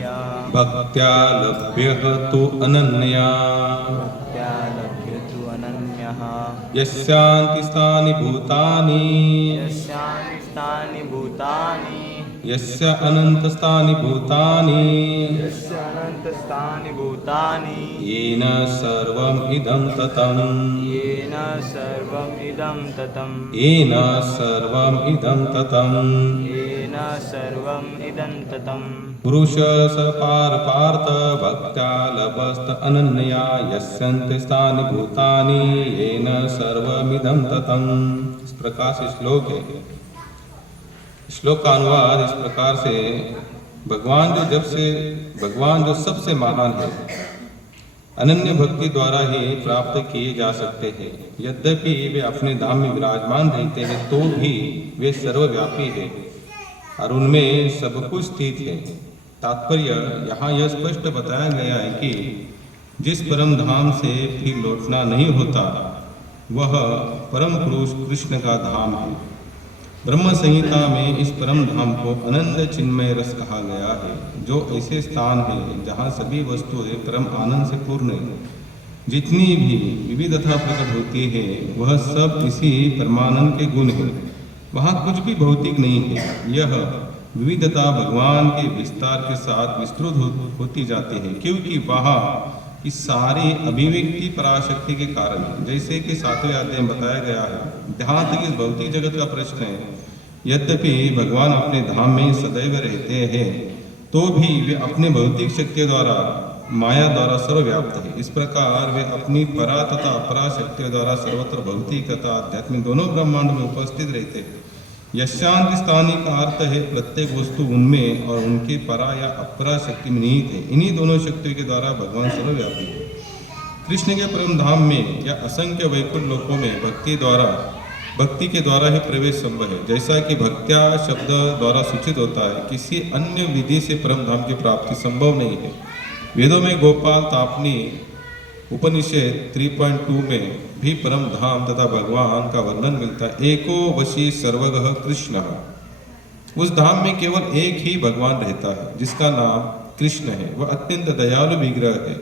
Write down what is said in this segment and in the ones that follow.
अनन्या भक्त्या लभ्यः तु अनन्या भक्त्या लभ्यतु अनन्यः यस्यान्ति स्थानि भूतानि यस्यान्तानि भूतानि यस्य अनन्तस्थानि भूतानि यस्य अनन्तस्थानि भूतानि येन सर्वम् इदं ततम् येन सर्वम् इदं ततम् येन सर्वम् इदं ततम् येन सर्वम् इदं ततम् पुरुष स पार्थ भक्त्या लभस्त अनन्या यस्यन्ते स्थानि भूतानि येन सर्वमिदं ततम्। इस प्रकार से श्लोक है। श्लोक का अनुवाद इस प्रकार से, भगवान जो सबसे महान है, अनन्य भक्ति द्वारा ही प्राप्त किए जा सकते हैं। यद्यपि वे अपने धाम में विराजमान रहते हैं तो भी वे सर्वव्यापी है और उनमें सब कुछ स्थित है। तात्पर्य यहाँ यह स्पष्ट बताया गया है कि जिस परम धाम से फिर लौटना नहीं होता वह परम पुरुष कृष्ण का धाम है। ब्रह्म संहिता में इस परम धाम को अनंत चिन्मय रस कहा गया है, जो ऐसे स्थान है जहाँ सभी वस्तुएं परम आनंद से पूर्ण है। जितनी भी विविधता प्रकट होती है वह सब इसी परमानंद के गुण है। वहाँ कुछ भी भौतिक नहीं है। यह विविधता भगवान के विस्तार के साथ विस्तृत होती जाती है, क्योंकि वहाँ की सारी अभिव्यक्ति पराशक्ति के कारण है। जैसे कि 7वें अध्याय में बताया गया है। जहाँ तक इस भौतिक जगत का प्रश्न है, यद्यपि भगवान अपने धाम में सदैव रहते हैं तो भी वे अपने भौतिक शक्तियों द्वारा, माया द्वारा सर्वव्याप्त है। इस प्रकार वे अपनी परा तथा अपरा शक्तियों द्वारा सर्वत्र भौतिक तथा आध्यात्मिक दोनों ब्रह्मांड में उपस्थित रहते हैं। यशांति स्थानी का अर्थ है प्रत्येक वस्तु उनमें और उनके परा या अपरा शक्ति में निहित है। इन्हीं दोनों शक्तियों के द्वारा भगवान सर्वव्यापी है। कृष्ण के परम धाम में या असंख्य वैकुंठ लोकों में भक्ति के द्वारा ही प्रवेश संभव है। जैसा कि भक्त्या शब्द द्वारा सूचित होता है, किसी अन्य विधि से परम धाम की प्राप्ति संभव नहीं है। वेदों में गोपाल तापनी उपनिषद 3.2 में भी परम धाम तथा भगवान का वर्णन मिलता है। एको वशी सर्वगः कृष्ण। उस धाम में केवल एक ही भगवान रहता है जिसका नाम कृष्ण है। वह अत्यंत दयालु विग्रह है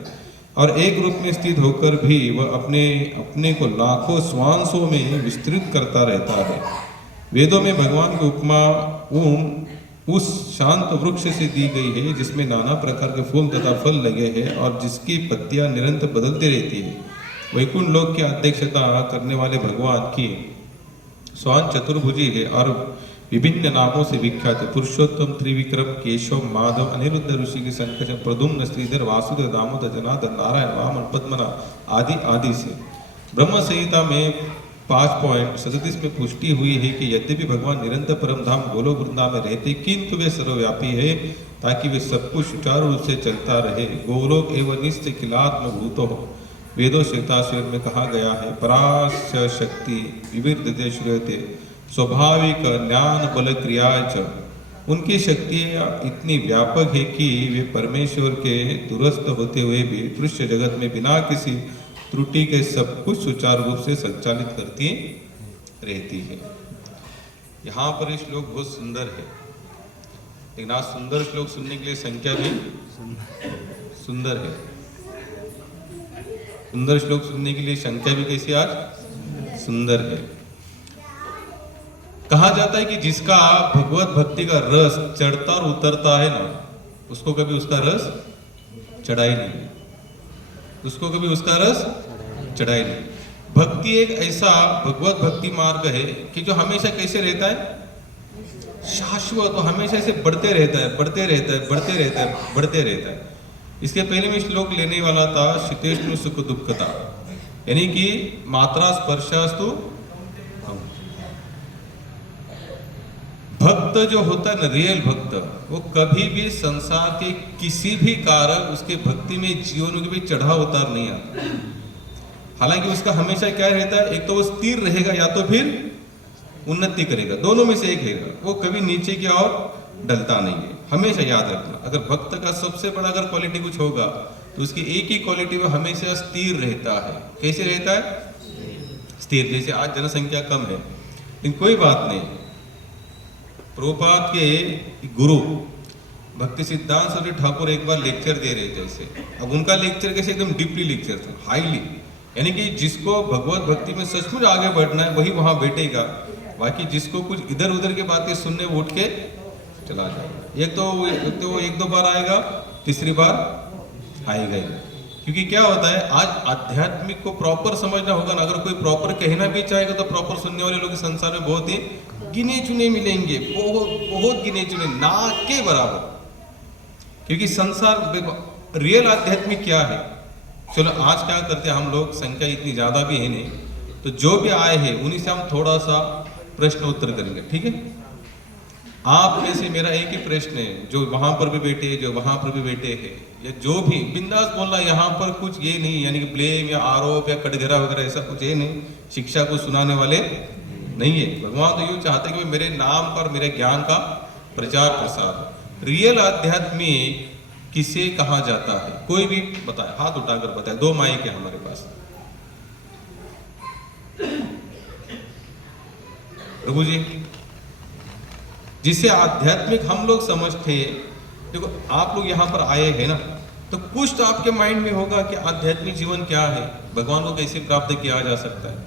और एक रूप में स्थित होकर भी वह अपने को लाखों स्वांशों में विस्तृत करता रहता है। वेदों में भगवान की उपमा उस शांत वृक्ष से दी गई है जिसमें नाना प्रकार के फूल तथा फल लगे हैं और जिसकी पत्तियां निरंतर बदलती रहती है। वैकुंठ लोक की अध्यक्षता करने वाले भगवान की स्वान चतुर्भुजी है और विभिन्न नामों से विख्यात है। पुरुषोत्तम, त्रिविक्रम, केशव, माधव, अनिरुद्ध, ऋषि, संकर्षण, प्रद्युम्न, श्रीधर, वासुदेव, दामोदर, जनार्दन, नारायण, वामन, पद्मनाभ आदि से ब्रह्म संहिता में 5.37 में पुष्टि हुई है कि यद्यपि भगवान निरंतर परम धाम गोलोक वृंदावन में रहते किंतु वे सर्वव्यापी है ताकि वे सब कुछ सुचारू रूप से चलता रहे। गोलोक एवं निश्चय किलात्म भूतो वेदों श्वेताश्वेत में कहा गया है। परास्य शक्ति विविधते श्रूयते स्वाभाविक ज्ञान बल क्रिया च। उनकी शक्तियाँ इतनी व्यापक है कि वे परमेश्वर के दूरस्थ होते हुए भी दृश्य जगत में बिना किसी त्रुटि के सब कुछ सुचारू रूप से संचालित करती रहती है। यहाँ पर ये श्लोक बहुत सुंदर है। लेकिन आज सुंदर श्लोक सुनने के लिए संख्या भी सुंदर है। सुंदर श्लोक सुनने के लिए संख्या भी कैसी आज सुंदर है। कहा जाता है कि जिसका भगवत भक्ति का रस चढ़ता और उतरता है ना, उसको कभी उसका रस चढ़ा ही नहीं, उसको कभी उसका रस चढ़ा ही नहीं। भक्ति एक ऐसा भगवत भक्ति मार्ग है कि जो हमेशा कैसे रहता है, शाश्वत, तो हमेशा से बढ़ते रहता है, बढ़ते रहता है, बढ़ते रहता है, बढ़ते रहता है। इसके पहले में श्लोक लेने वाला था शीतेष्णु सुख दुखता, यानी कि मात्रा स्पर्शास्तु। भक्त जो होता है ना, रियल भक्त, वो कभी भी संसार के किसी भी कारण उसके भक्ति में जीवन में भी चढ़ाव उतार नहीं आता। हालांकि उसका हमेशा क्या रहता है, एक तो वो स्थिर रहेगा या तो फिर उन्नति करेगा, दोनों में से एक है। वो कभी नीचे की ओर डलता नहीं है। हमेशा याद रखना, अगर भक्त का सबसे बड़ा अगर क्वालिटी कुछ होगा तो उसकी एक ही क्वालिटी, वो हमेशा स्थिर रहता है। कैसे रहता है? स्थिर। जैसे आज जनसंख्या कम है लेकिन कोई बात नहीं, प्रभुपाद के गुरु भक्ति सिद्धांत सरस्वती ठाकुर एक बार लेक्चर दे रहे थे ऐसे। अब उनका लेक्चर कैसे एकदम डीपली लेक्चर था, हाईली, यानी कि जिसको भगवत भक्ति में सचमुच आगे बढ़ना है वही वहां बैठेगा, बाकी जिसको कुछ इधर उधर की बातें सुनने वो उठ के चला जाएगा। एक तो एक दो बार आएगा, तीसरी बार आएगा ही। क्योंकि क्या होता है, आज आध्यात्मिक को प्रॉपर समझना होगा ना। अगर कोई प्रॉपर कहना भी चाहेगा तो प्रॉपर सुनने वाले लोग संसार में बहुत ही गिने चुने मिलेंगे, बहुत गिने चुने, ना के बराबर। क्योंकि संसार रियल आध्यात्मिक क्या है, चलो आज क्या करते हैं हम लोग, संख्या इतनी ज्यादा भी है नहीं, तो जो भी आए हैं उन्हीं से हम थोड़ा सा प्रश्न उत्तर करेंगे, ठीक है। आप में से मेरा एक ही प्रश्न है, जो वहां पर भी बैठे, जो वहां पर भी बैठे हैं, या जो भी बिंदास बोलना, यहाँ पर कुछ ये नहीं, यानी कि ब्लेम या आरोप या कटघरा वगैरह ऐसा कुछ ये नहीं, शिक्षा को सुनाने वाले नहीं है। भगवान तो यूं चाहते कि मेरे नाम का और मेरे ज्ञान का प्रचार प्रसार। रियल आध्यात्मिक किसे कहा जाता है, कोई भी बताए, हाथ उठाकर बताए। 2 माइक है हमारे पास। प्रभु जी, जिसे आध्यात्मिक हम लोग समझते हैं, देखो आप लोग यहाँ पर आए हैं ना, तो कुछ तो आपके माइंड में होगा कि आध्यात्मिक जीवन क्या है, भगवान को कैसे प्राप्त किया जा सकता है,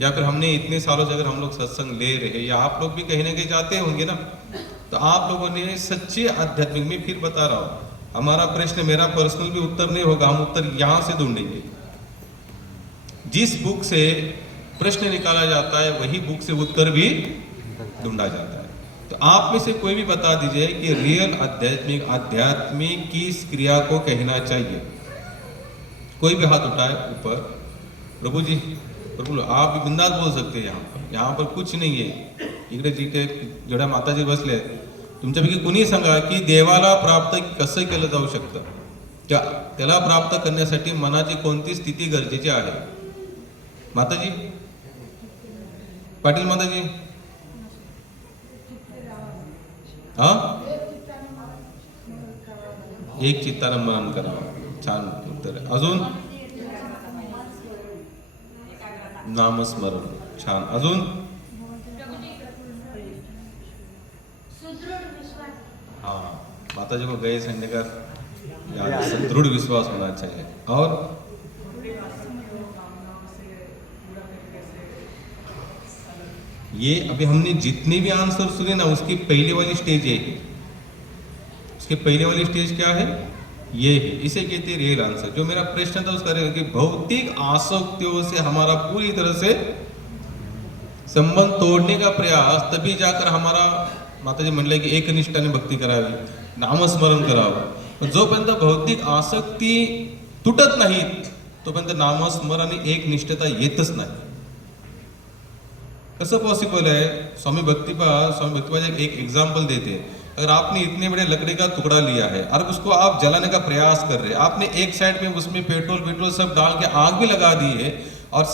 या फिर हमने इतने सालों से अगर हम लोग सत्संग ले रहे हैं, या आप लोग भी कहीं ना कहीं जाते होंगे ना, तो आप लोगों ने सच्चे आध्यात्मिक, में फिर बता रहा हूं, हमारा प्रश्न मेरा पर्सनल भी उत्तर नहीं होगा, हम उत्तर यहां से ढूंढेंगे। जिस बुक से प्रश्न निकाला जाता है वही बुक से उत्तर भी ढूंढा जाता है। तो आप में से कोई भी बता दीजिए कि रियल आध्यात्मिक किस क्रिया को कहना चाहिए। कोई भी हाथ उठाए ऊपर। प्रभु जी, प्रभु आप भी बिंदास बोल सकते हैं। यहाँ पर कुछ नाही आहे। इकडे जिथे जेवढ्या माताजी बसले तुमच्यापैकी कुणी सांगा की देवाला प्राप्त कसं केलं जाऊ शकतं, त्याला प्राप्त करण्यासाठी मनाची कोणती स्थिती गरजेची आहे। माताजी, पाटील माताजी, हा, एक चित्तानं मनन करावं। छान उत्तर आहे। अजून नामस्मरण, छान। अजून हाँ, माताजी को गए संडे का याद दृढ़ विश्वास होना चाहिए। और ये अभी हमने जितने भी आंसर सुने ना, उसकी पहले वाली स्टेज है। उसके पहले वाली स्टेज क्या है, ये है। इसे कहते हैं रियल आंसर। जो मेरा प्रश्न था उसका कि भौतिक आसक्तियों से हमारा पूरी तरह से संबंध तोड़ने का प्रयास, तभी जाकर हमारा माताजी म्हणले की एकनिष्ठाने भक्ती करावी, नामस्मरण करावं। जोपर्यंत भौतिक आसक्ती तुटत नाही तोपर्यंत नामस्मरण आणि एकनिष्ठता येतच नाही। कसं पॉसिबल है? स्वामी भक्तिपाद एक एग्जाम्पल देते हैं। अगर आपने इतने बड़े लकड़ी का टुकड़ा लिया है और उसको आप जलाने का प्रयास कर रहे हैं, आपने एक साइड में उसमें पेट्रोल सब डाल के आग भी लगा दी है, और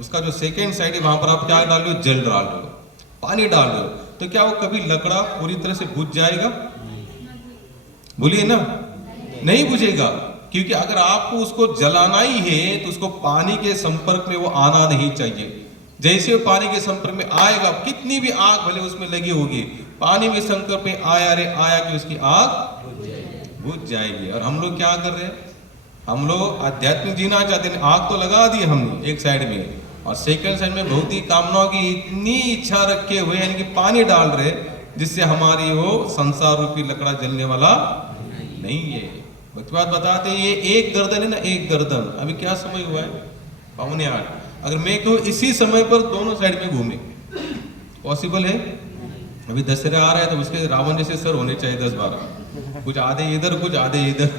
उसका जो सेकेंड साइड है वहां पर आप क्या डाल रहे हो, जल डाल रहे हो, पानी डाल रहे हो, तो क्या वो कभी लकड़ा पूरी तरह से बुझ जाएगा? बोलिए ना, नहीं बुझेगा। क्योंकि अगर आपको उसको जलाना ही है तो उसको पानी के संपर्क में वो आना नहीं चाहिए। जैसे वो पानी के संपर्क में आएगा, कितनी भी आग भले उसमें लगी होगी, पानी में संपर्क में आया कि उसकी आग बुझ जाएगी। और हम लोग क्या कर रहे हैं, हम लोग आध्यात्मिक जीना चाहते हैं, आग तो लगा दी हमने एक साइड में, और सेकंड साइड में भौतिक कामनाओं की इतनी इच्छा रखे हुए, यानी कि पानी डाल रहे, जिससे हमारी वो संसार रूपी लकड़ा जलने वाला नहीं है। भक्तिपाद बताते हैं ये एक गर्दन है ना, एक गर्दन। अभी क्या समय हुआ है, 7:45। अगर मैं कहूँ इसी समय पर दोनों साइड में घूमे, पॉसिबल है? अभी दशहरा आ रहा है तो उसके रावण जैसे सर होने चाहिए 10-12, कुछ आधे इधर कुछ आधे इधर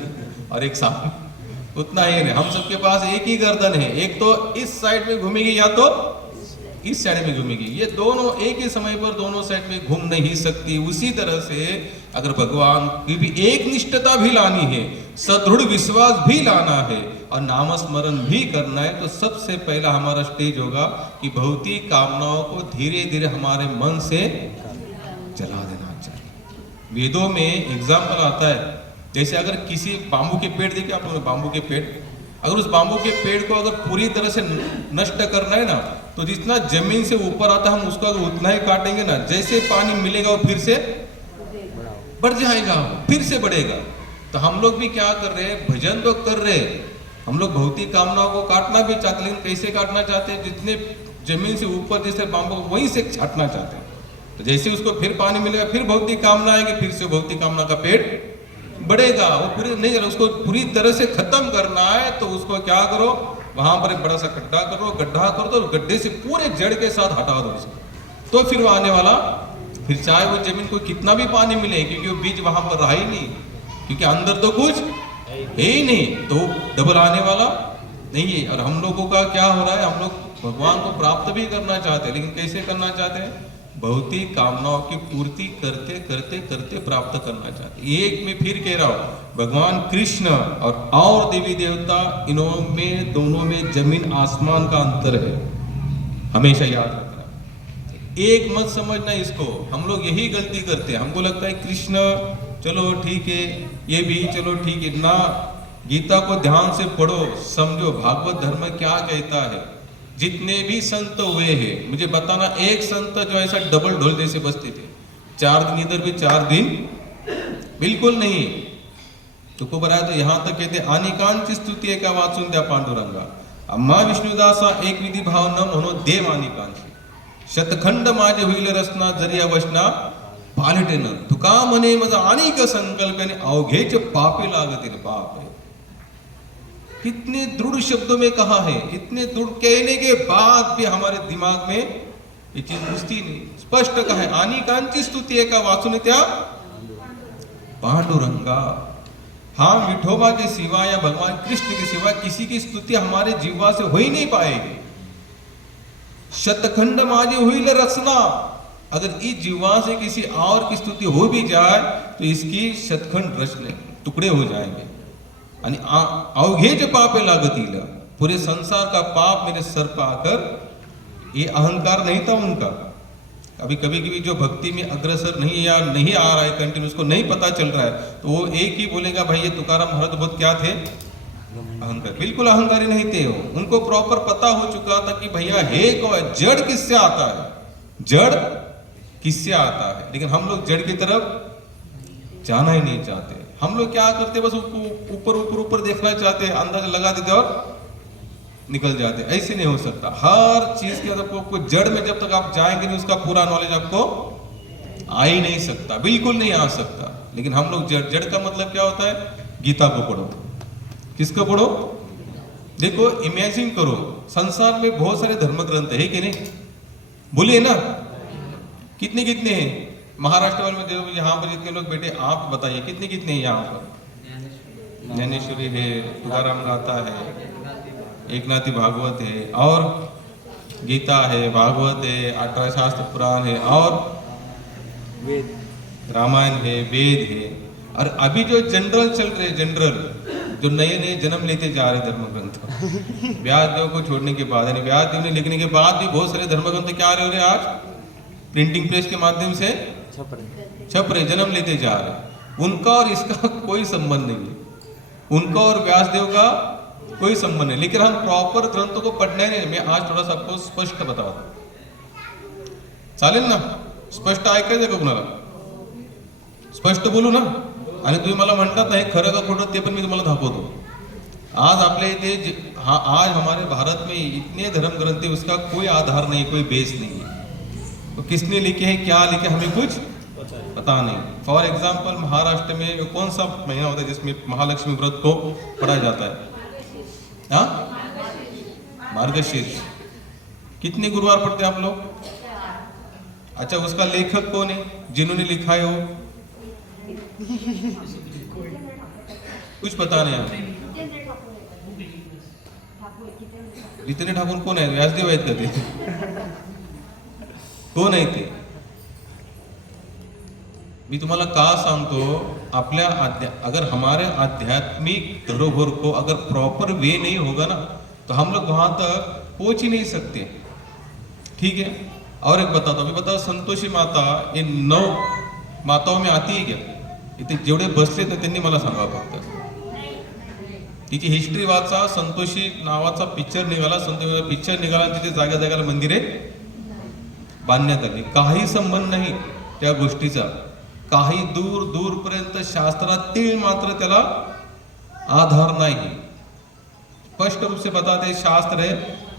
और एक सामने, उतना ही नहीं। हम सबके पास एक ही गर्दन है, एक तो इस साइड में घूमेगी या तो इस साइड में घूमेगी। ये दोनों एक ही समय पर दोनों साइड में घूम नहीं सकती। उसी तरह से अगर भगवान की भी एक निष्ठता भी लानी है, सदृढ़ विश्वास भी लाना है और नामस्मरण भी करना है, तो सबसे पहला हमारा स्टेज होगा कि भौतिक कामनाओं को धीरे धीरे हमारे मन से जला देना चाहिए। वेदों में एग्जाम्पल आता है, जैसे अगर किसी बांबू के पेड़ देखिए आप लोग, बांबू के पेड़, अगर उस बांबू के पेड़ को अगर पूरी तरह से नष्ट करना है ना, तो जितना जमीन से ऊपर आता हम उसको अगर उतना ही काटेंगे ना, जैसे पानी मिलेगा वो फिर से बढ़ जाएगा, फिर से बढ़ेगा। तो हम लोग भी क्या कर रहे हैं, भजन तो कर रहे हैं, हम लोग भौतिक कामनाओं को काटना भी चाहते, लेकिन कैसे काटना चाहते हैं, जितने जमीन से ऊपर जैसे बांबू वहीं से छाटना चाहते हैं। तो जैसे उसको फिर पानी मिलेगा, फिर भौतिक कामना आएगी, फिर से भौतिक कामना का पेट बढ़ेगा। वो पूरी नहीं, उसको पूरी तरह से खत्म करना है तो उसको क्या करो, वहां पर एक बड़ा सा गड्ढा करो, गड्ढा कर दो, गड्ढे से पूरे जड़ के साथ हटा दो उसको, तो फिर वो आने वाला, फिर चाहे वो जमीन को कितना भी पानी मिले, क्योंकि वो बीज वहां पर रहा ही नहीं, क्योंकि अंदर तो कुछ है ही नहीं, तो डबल आने वाला नहीं है। और हम लोगों का क्या हो रहा है, हम लोग भगवान को प्राप्त भी करना चाहते हैं, लेकिन कैसे करना चाहते हैं, भौतिक कामनाओं की पूर्ति करते करते करते प्राप्त करना चाहते हैं। एक में फिर कह रहा हूं, भगवान कृष्ण और देवी देवता, इनमें दोनों में जमीन आसमान का अंतर है, हमेशा याद रखना। एक मत समझना इसको, हम लोग यही गलती करते हैं, हमको लगता है कृष्ण चलो ठीक है, ये भी चलो ठीक है ना। गीता को ध्यान से पढ़ो, समझो भागवत धर्म क्या कहता है। जितने भी संत हुए हैं, मुझे बताना एक संत जो ऐसा डबल ढोल जैसे बजते थे, 4 दिन इधर भी 4 दिन बिल्कुल नहीं। तुको बराय तो यहां तक कहते अनिकांची स्तुती एका वाचून द्या पांडुरंगा, अम्मा विष्णुदासा एक विधी भाव न म्हणून देव अनिकांची, शतखंड माझे होईल रचना जरी अवचना पालटेन, तुका म्हणे माझा अनेक संकल्प आणि अवघेच पापे लागतील। बाप है, कितने दृढ़ शब्दों में कहा है, इतने दृढ़ कहने के बाद भी हमारे दिमाग में ये चीज घुसती नहीं। स्पष्ट कहा है, अनेकांची स्तुती एका वाचून त्या पांडुरंगा। हाँ, विठोबा के सिवा या भगवान कृष्ण के सिवा किसी की स्तुति हमारे जीवा से हो ही नहीं पाएगी। शतखंड माझे हुईल रचना, अगर इस जीवा से किसी और की स्तुति हो भी जाए तो इसकी शतखंड रचने टुकड़े हो जाएंगे। आणि अवघेज पापे लागतील, पूरे संसार का पाप मेरे सर पर आकर, ये अहंकार नहीं था उनका। अभी कभी कभी जो भक्ति में अग्रसर नहीं या नहीं आ रहा है कंटिन्यू, उसको नहीं पता चल रहा है, तो वो एक ही बोलेगा भाई ये तुकाराम महाराज बहुत क्या थे, अहंकार। बिल्कुल अहंकारी नहीं थे वो, उनको प्रॉपर पता हो चुका था कि भैया है कौन, जड़ किससे आता है, जड़ किससे आता है। लेकिन हम लोग जड़ की तरफ जाना ही नहीं चाहते। हम लोग क्या करते, बस ऊपर ऊपर ऊपर देखना चाहते हैं, अंदाजा लगा देते और निकल जाते। ऐसे नहीं हो सकता। हर चीज के आपको जड़ में जब तक आप जाएंगे नहीं, उसका पूरा नॉलेज आपको आ ही नहीं सकता, बिल्कुल नहीं आ सकता। लेकिन हम लोग जड़ का मतलब क्या होता है, गीता को पढ़ो। किसको पढ़ो, देखो इमेजिन करो, संसार में बहुत सारे धर्म ग्रंथ है कि नहीं, बोलिए ना, कितने कितने हैं। महाराष्ट्र वाले में जो यहाँ पर जितने लोग बैठे, आप बताइए कितने कितने हैं यहाँ पर। ज्ञानेश्वरी है, तुकाराम गाथा है, एकनाथी भागवत है, और गीता है, भागवत है, 18 शास्त्र पुराण है, और वेद, रामायण है, वेद है। और अभी जो जनरल चल रहे, जनरल जो नए नए जन्म लेते जा रहे धर्म ग्रंथ, व्यासदेव को छोड़ने के बाद, यानी व्यासदेव ने लिखने के बाद भी बहुत सारे धर्म ग्रंथ क्या रहे हो रहे आज, प्रिंटिंग प्रेस के माध्यम से छप रहे, जन्म लेते जा रहे। उनका और इसका कोई संबंध नहीं है, उनका और व्यासदेव का कोई संबंध नहीं। लेकिन हम प्रॉपर ग्रंथों को पढ़ने नहीं, मैं आज थोड़ा सा आपको स्पष्ट बता, चालेल ना, स्पष्ट ऐकायचं का कुणाला, स्पष्ट बोलू ना। आणि तुम्ही मला म्हणतात नाही खरं का खोटं ते पण मी तुम्हाला दाखवतो। आज आपल्या इथे आज हमारे भारत में इतने धर्म ग्रंथ है, उसका कोई आधार नहीं, कोई बेस नहीं है। तो किसने लिखे हैं, क्या लिखे, हमें कुछ पता नहीं। फॉर एग्जाम्पल महाराष्ट्र में कौन सा महीना होता है जिसमें महालक्ष्मी व्रत को पढ़ा जाता है, हाँ, मार्गशीर्ष। कितने गुरुवार पढ़ते हैं आप लोग? अच्छा, उसका लेखक कौन है, जिन्होंने लिखा है वो कुछ पता नहीं है। जितेंद्र ठाकूर कोण आहे, व्यासदेव आहेत का ते, कोण आहे ते? मी तुम्हाला का सांगतो, आपल्या अगर हमारे आध्यात्मिक धरोहर को अगर प्रॉपर वे नहीं होगा ना, तो हम लोग वहां तक पहुंच ही नहीं सकते। ठीक है, और एक बताता हूं, बताओ संतोषी माता ये 9 माताओं में आती है क्या? इथे जेवढे बसले तर त्यांनी मला सांगा फक्त, तिची हिस्ट्री वाचा। संतोषी नावाचा पिक्चर निघाला, पिक्चर निघाला, तिथे जागा जागाला मंदिरे बांधण्यात आली, काही संबंध नाही त्या गोष्टीचा। काही दूर दूरपर्यंत शास्त्रात तीळ मात्र त्याला आधार नहीं। स्पष्ट रूप से बताते हैं शास्त्र है,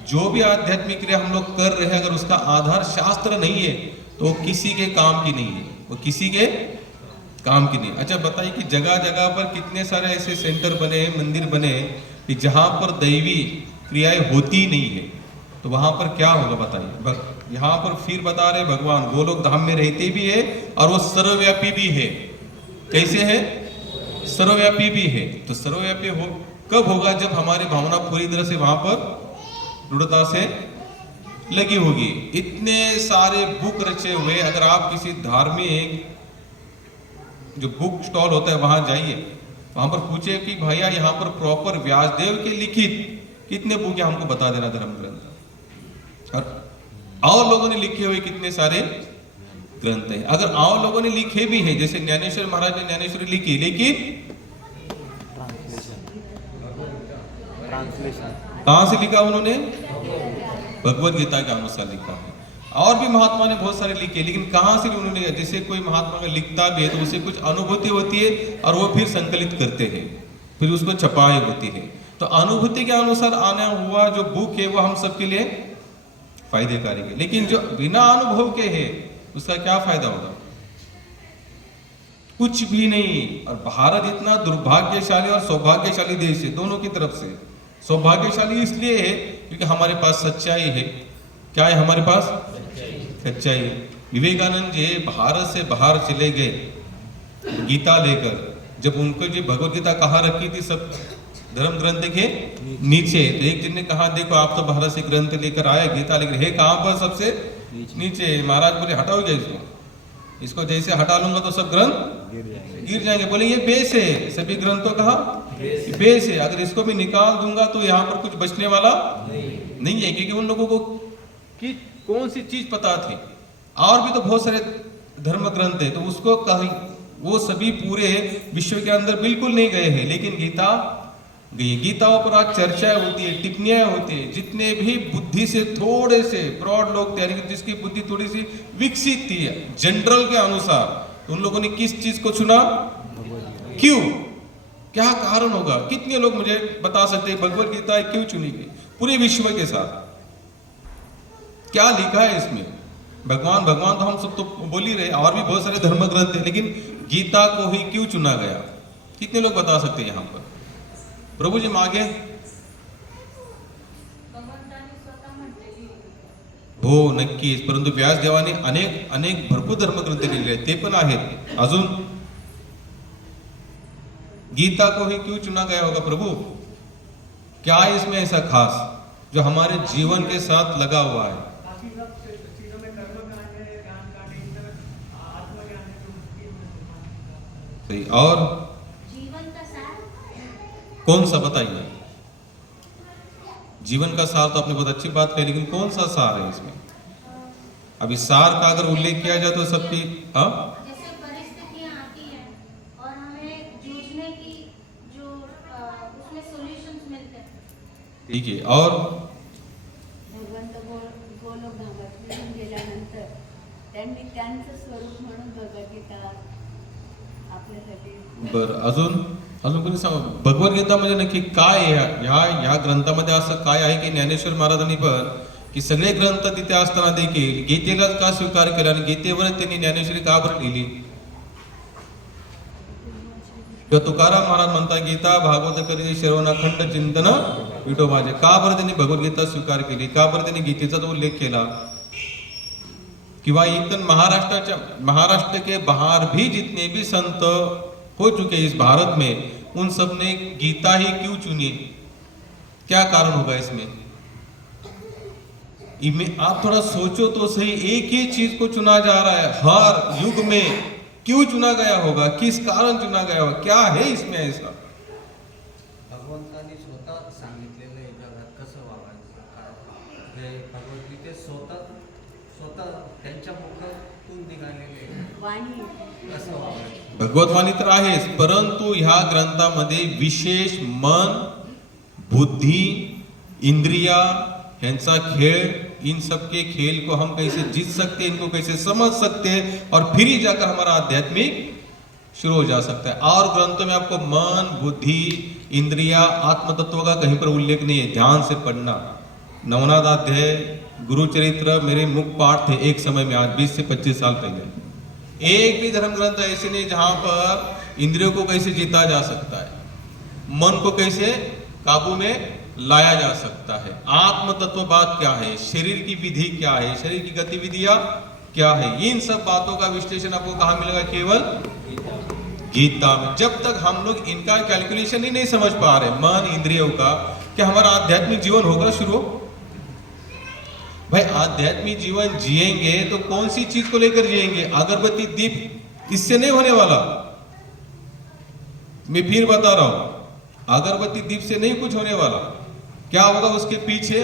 जो भी आध्यात्मिक क्रिया हम लोग कर रहे हैं अगर उसका आधार शास्त्र नहीं है तो वो किसी के काम की नहीं है, वो किसी के काम की नहीं। अच्छा बताइए कि जगह जगह पर कितने सारे ऐसे सेंटर बने, मंदिर बने कि जहां पर दैवी क्रियाएं होती नहीं है, तो वहां पर क्या होगा बताइए। यहाँ पर फिर बता रहे भगवान गोलोक धाम में रहते भी है और वो सर्वव्यापी भी है। कैसे है? सर्वव्यापी भी है। तो सर्वव्यापी हो कब होगा? जब हमारी भावना पूरी तरह से वहां पर दृढ़ता से लगी होगी। इतने सारे बुक रचे हुए, अगर आप किसी धार्मिक जो बुक स्टॉल होता है वहां जाइए, वहां पर पूछे कि भैया यहाँ पर प्रॉपर व्यासदेव के लिखित कितने बुक है, हमको बता देना धर्म ग्रंथ। और लोगों ने लिखे हुए कितने सारे ग्रंथ है। अगर और लोगों ने लिखे भी हैं, जैसे ज्ञानेश्वर महाराज ने ज्ञानेश्वरी लिखी, लेकिन कहां से लिखा उन्होंने? भगवत गीता के अनुसार लिखा है। और भी महात्मा ने बहुत सारे लिखे, लेकिन कहां से उन्होंने, जैसे कोई महात्मा का लिखता भी है तो उसे कुछ अनुभूति होती है और वो फिर संकलित करते हैं, फिर उसको छपाई होती है। तो अनुभूति के अनुसार आना हुआ जो बुक है वो हम सबके लिए फायदेकारी है, लेकिन जो बिना अनुभव के है उसका क्या फायदा होगा? कुछ भी नहीं। और भारत इतना दुर्भाग्यशाली और सौभाग्यशाली देश है, दोनों की तरफ से। सौभाग्यशाली इसलिए है क्योंकि हमारे पास सच्चाई है। क्या है हमारे पास? सच्चाई। विवेकानंद जी भारत से बाहर चले गए गीता लेकर, जब उनको जो भगवत गीता कहाँ रखी थी सब धर्म ग्रंथ के नीचे, तो एक जन ने कहा देखो आप तो भारत से ग्रंथ लेकर आए, गीता लेकर, है कहाँ पर? सबसे नीचे। महाराज बोले हटाओ क्या इसको जैसे हटा लूंगा तो सब ग्रंथ गिर जाएंगे। बोले ये बेस है, सभी ग्रंथों का बेस है, अगर इसको भी निकाल दूंगा तो यहाँ पर कुछ बचने वाला नहीं है। क्योंकि उन लोगों को कि कौन सी चीज पता थी। और भी तो बहुत सारे धर्म ग्रंथ है, तो उसको कहीं वो सभी पूरे विश्व के अंदर बिल्कुल नहीं गए हैं, लेकिन गीता गई। गीताओं पर आज चर्चाएं होती है, टिप्पणियां होती है। जितने भी बुद्धि से थोड़े से ब्रॉड लोग थे, यानी जिसकी बुद्धि थोड़ी सी विकसित थी जनरल के अनुसार, तो उन लोगों ने किस चीज को चुना? क्यों? क्या कारण होगा? कितने लोग मुझे बता सकते हैं भगवत गीता क्यों चुनी गई पूरे विश्व के साथ? क्या लिखा है इसमें? भगवान भगवान तो हम सब तो बोल ही रहे, और भी बहुत सारे धर्म ग्रंथ है, लेकिन गीता को ही क्यों चुना गया? कितने लोग बता सकते हैं यहाँ पर? प्रभू जी मागे हो नक्कीच, परंतु व्यासदेवाने अनेक अनेक भरपूर धर्मग्रंथ लिहिले ते पण आहेत। अजून गीता को ही क्यों चुना गया होगा प्रभु? क्या है इसमें ऐसा खास जो हमारे जीवन के साथ लगा हुआ है? सही। और जीवन का सार कौन सा बताइए? जीवन का सार तो आपने बहुत अच्छी बात कही, लेकिन कौन सा सार है इसमें? अभी सार का अगर उल्लेख किया जाए तो सबकी जैसे परिस्थितियां आती हैं और हमें जूझने की जो उसमें सॉल्यूशंस मिलते हैं। ठीक है। और भगवंत गोलोक धामात निघून गेल्यानंतर त्यांनी त्यांचं स्वरूप म्हणून भगवद्गीता आपल्यासाठी। बर, अजून कोणी सांग, भगवत गीता म्हणजे नक्की काय आहे? ह्या ग्रंथामध्ये असं काय आहे की ज्ञानेश्वर महाराजांनी पण की सगळे ग्रंथ तिथे असताना देखील गीतेला का स्वीकार केला आणि गीतेवर त्यांनी ज्ञानेश्वरी का बरं लिहिली? किंवा तुकाराम महाराज म्हणतात गीता भागवत करी श्रवण अखंड चिंतन विठोबाचे, का बरं त्यांनी भगवद्गीता स्वीकार केली? का बरं त्यांनी गीतेचा उल्लेख केला? किंवा एकदम महाराष्ट्र के बाहर भी जितने भी संत हो चुके इस भारत में, उन सब ने गीता ही क्यों चुनी? क्या कारण होगा इसमें? आप थोड़ा सोचो तो सही, एक ही चीज को चुना जा रहा है हर युग में, क्यों चुना गया होगा? किस कारण चुना गया होगा? क्या है इसमें ऐसा? भगवंतांनी स्वतः सांगितलेलं आहे जगात कसं वागायचं। हे भगवद्गीतेत स्वतः त्यांच्या मुखातून निघालेले वाणी कसं वागायचं। भगवतवाणी तर आहेच, परंतु ह्या ग्रंथामध्ये विशेष मन, बुद्धी, इंद्रिया ह्यांचा खेळ इन सब के खेल को हम कैसे जीत सकते हैं, इनको कैसे समझ सकते हैं, और फिर ही जाकर हमारा आध्यात्मिक शुरू हो जा सकता है। और ग्रंथों में आपको मन, बुद्धि, इंद्रिया, आत्म तत्व का कहीं पर उल्लेख नहीं है, ध्यान से पढ़ना। नवनाथ अध्याय, गुरु चरित्र मेरे मुख पाठ थे एक समय में, आज 20 से 25 साल पहले। एक भी धर्म ग्रंथ ऐसे नहीं जहां पर इंद्रियों को कैसे जीता जा सकता है, मन को कैसे काबू में लाया जा सकता है, आत्म तत्व बात क्या है, शरीर की विधि क्या है, शरीर की गतिविधियां क्या है, इन सब बातों का विश्लेषण आपको कहां मिलेगा? केवल गीता में। जब तक हम लोग इनका कैलकुलेशन ही नहीं समझ पा रहे, मन इंद्रियों का, क्या हमारा आध्यात्मिक जीवन होगा शुरू? भाई आध्यात्मिक जीवन जिएंगे तो कौन सी चीज को लेकर जिएंगे? अगरबत्ती, दीप, इससे नहीं होने वाला। मैं फिर बता रहा हूं, अगरबत्ती दीप से नहीं कुछ होने वाला। क्या होगा उसके पीछे?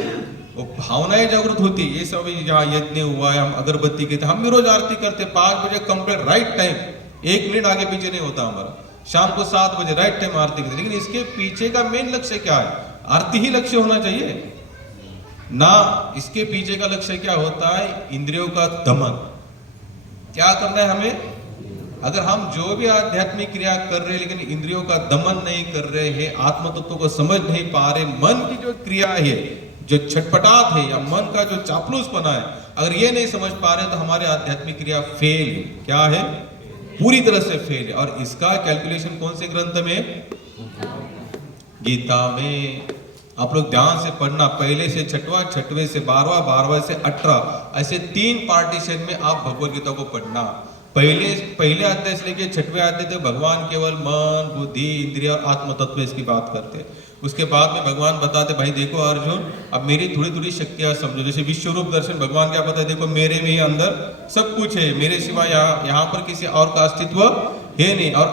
वो भावनाएं जागृत होती। ये सब जहाँ यज्ञ हुआ है, हम अगरबत्ती के, हम भी रोज आरती करते 5 बजे कंप्लीट राइट टाइम, 1 मिनट आगे पीछे नहीं होता हमारा। शाम को 7 बजे राइट टाइम आरती करते। लेकिन इसके पीछे का मेन लक्ष्य क्या है? आरती ही लक्ष्य होना चाहिए ना। इसके पीछे का लक्ष्य क्या होता है? इंद्रियों का दमन। क्या करना है हमें? अगर हम जो भी आध्यात्मिक क्रिया कर रहे हैं लेकिन इंद्रियों का दमन नहीं कर रहे हैं, आत्म तत्व को समझ नहीं पा रहे, मन की जो क्रिया है, जो छटपटाट है, या मन का जो चापलूसपना है, अगर ये नहीं समझ पा रहे तो हमारे आध्यात्मिक क्रिया फेल है। क्या है? पूरी तरह से फेल है। और इसका कैलकुलेशन कौन से ग्रंथ में? गीता में। आप लोग ध्यान से पढ़ना, पहले से छठवां, छठवें से 12वां, 12वां से 18, ऐसे 3 पार्टीशन में आप भगवत गीता को पढ़ना। पहले अध्याय से लेके 6वें अध्याय तक भगवान केवल मन, बुद्धि, इंद्रिय और आत्म तत्व इसकी बात करते। उसके बाद में भगवान बताते, भाई देखो अर्जुन, अब मेरी थोड़ी थोड़ी शक्तियां समझो। जैसे विश्व रूप दर्शन, भगवान क्या बताए? देखो मेरे में ही अंदर सब कुछ है, मेरे सिवा यहाँ पर किसी और का अस्तित्व है नहीं। और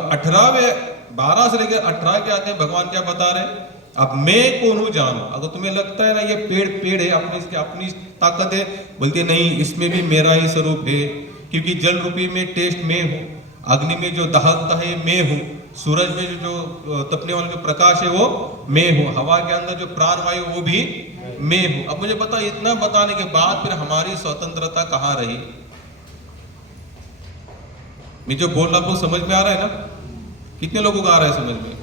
12 से लेकर 18 के आते हैं, भगवान क्या बता रहे? अब मैं कौन हूं जानो। अगर तुम्हें लगता है ना ये पेड़ है, अपनी ताकत है, बोलते नहीं, इसमें भी मेरा ही स्वरूप है। क्योंकि जल रूपी में टेस्ट मैं हूँ, अग्नि में जो दहकता है मैं हूँ, सूरज में जो तपने वाला जो प्रकाश है वो मैं हूँ, हवा के अंदर जो प्राण वायु वो भी मैं हूँ। अब मुझे पता, इतना बताने के बाद फिर हमारी स्वतंत्रता कहाँ रही? मैं जो बोल रहा हूँ समझ में आ रहा है ना? कितने लोगों को आ रहा है समझ में?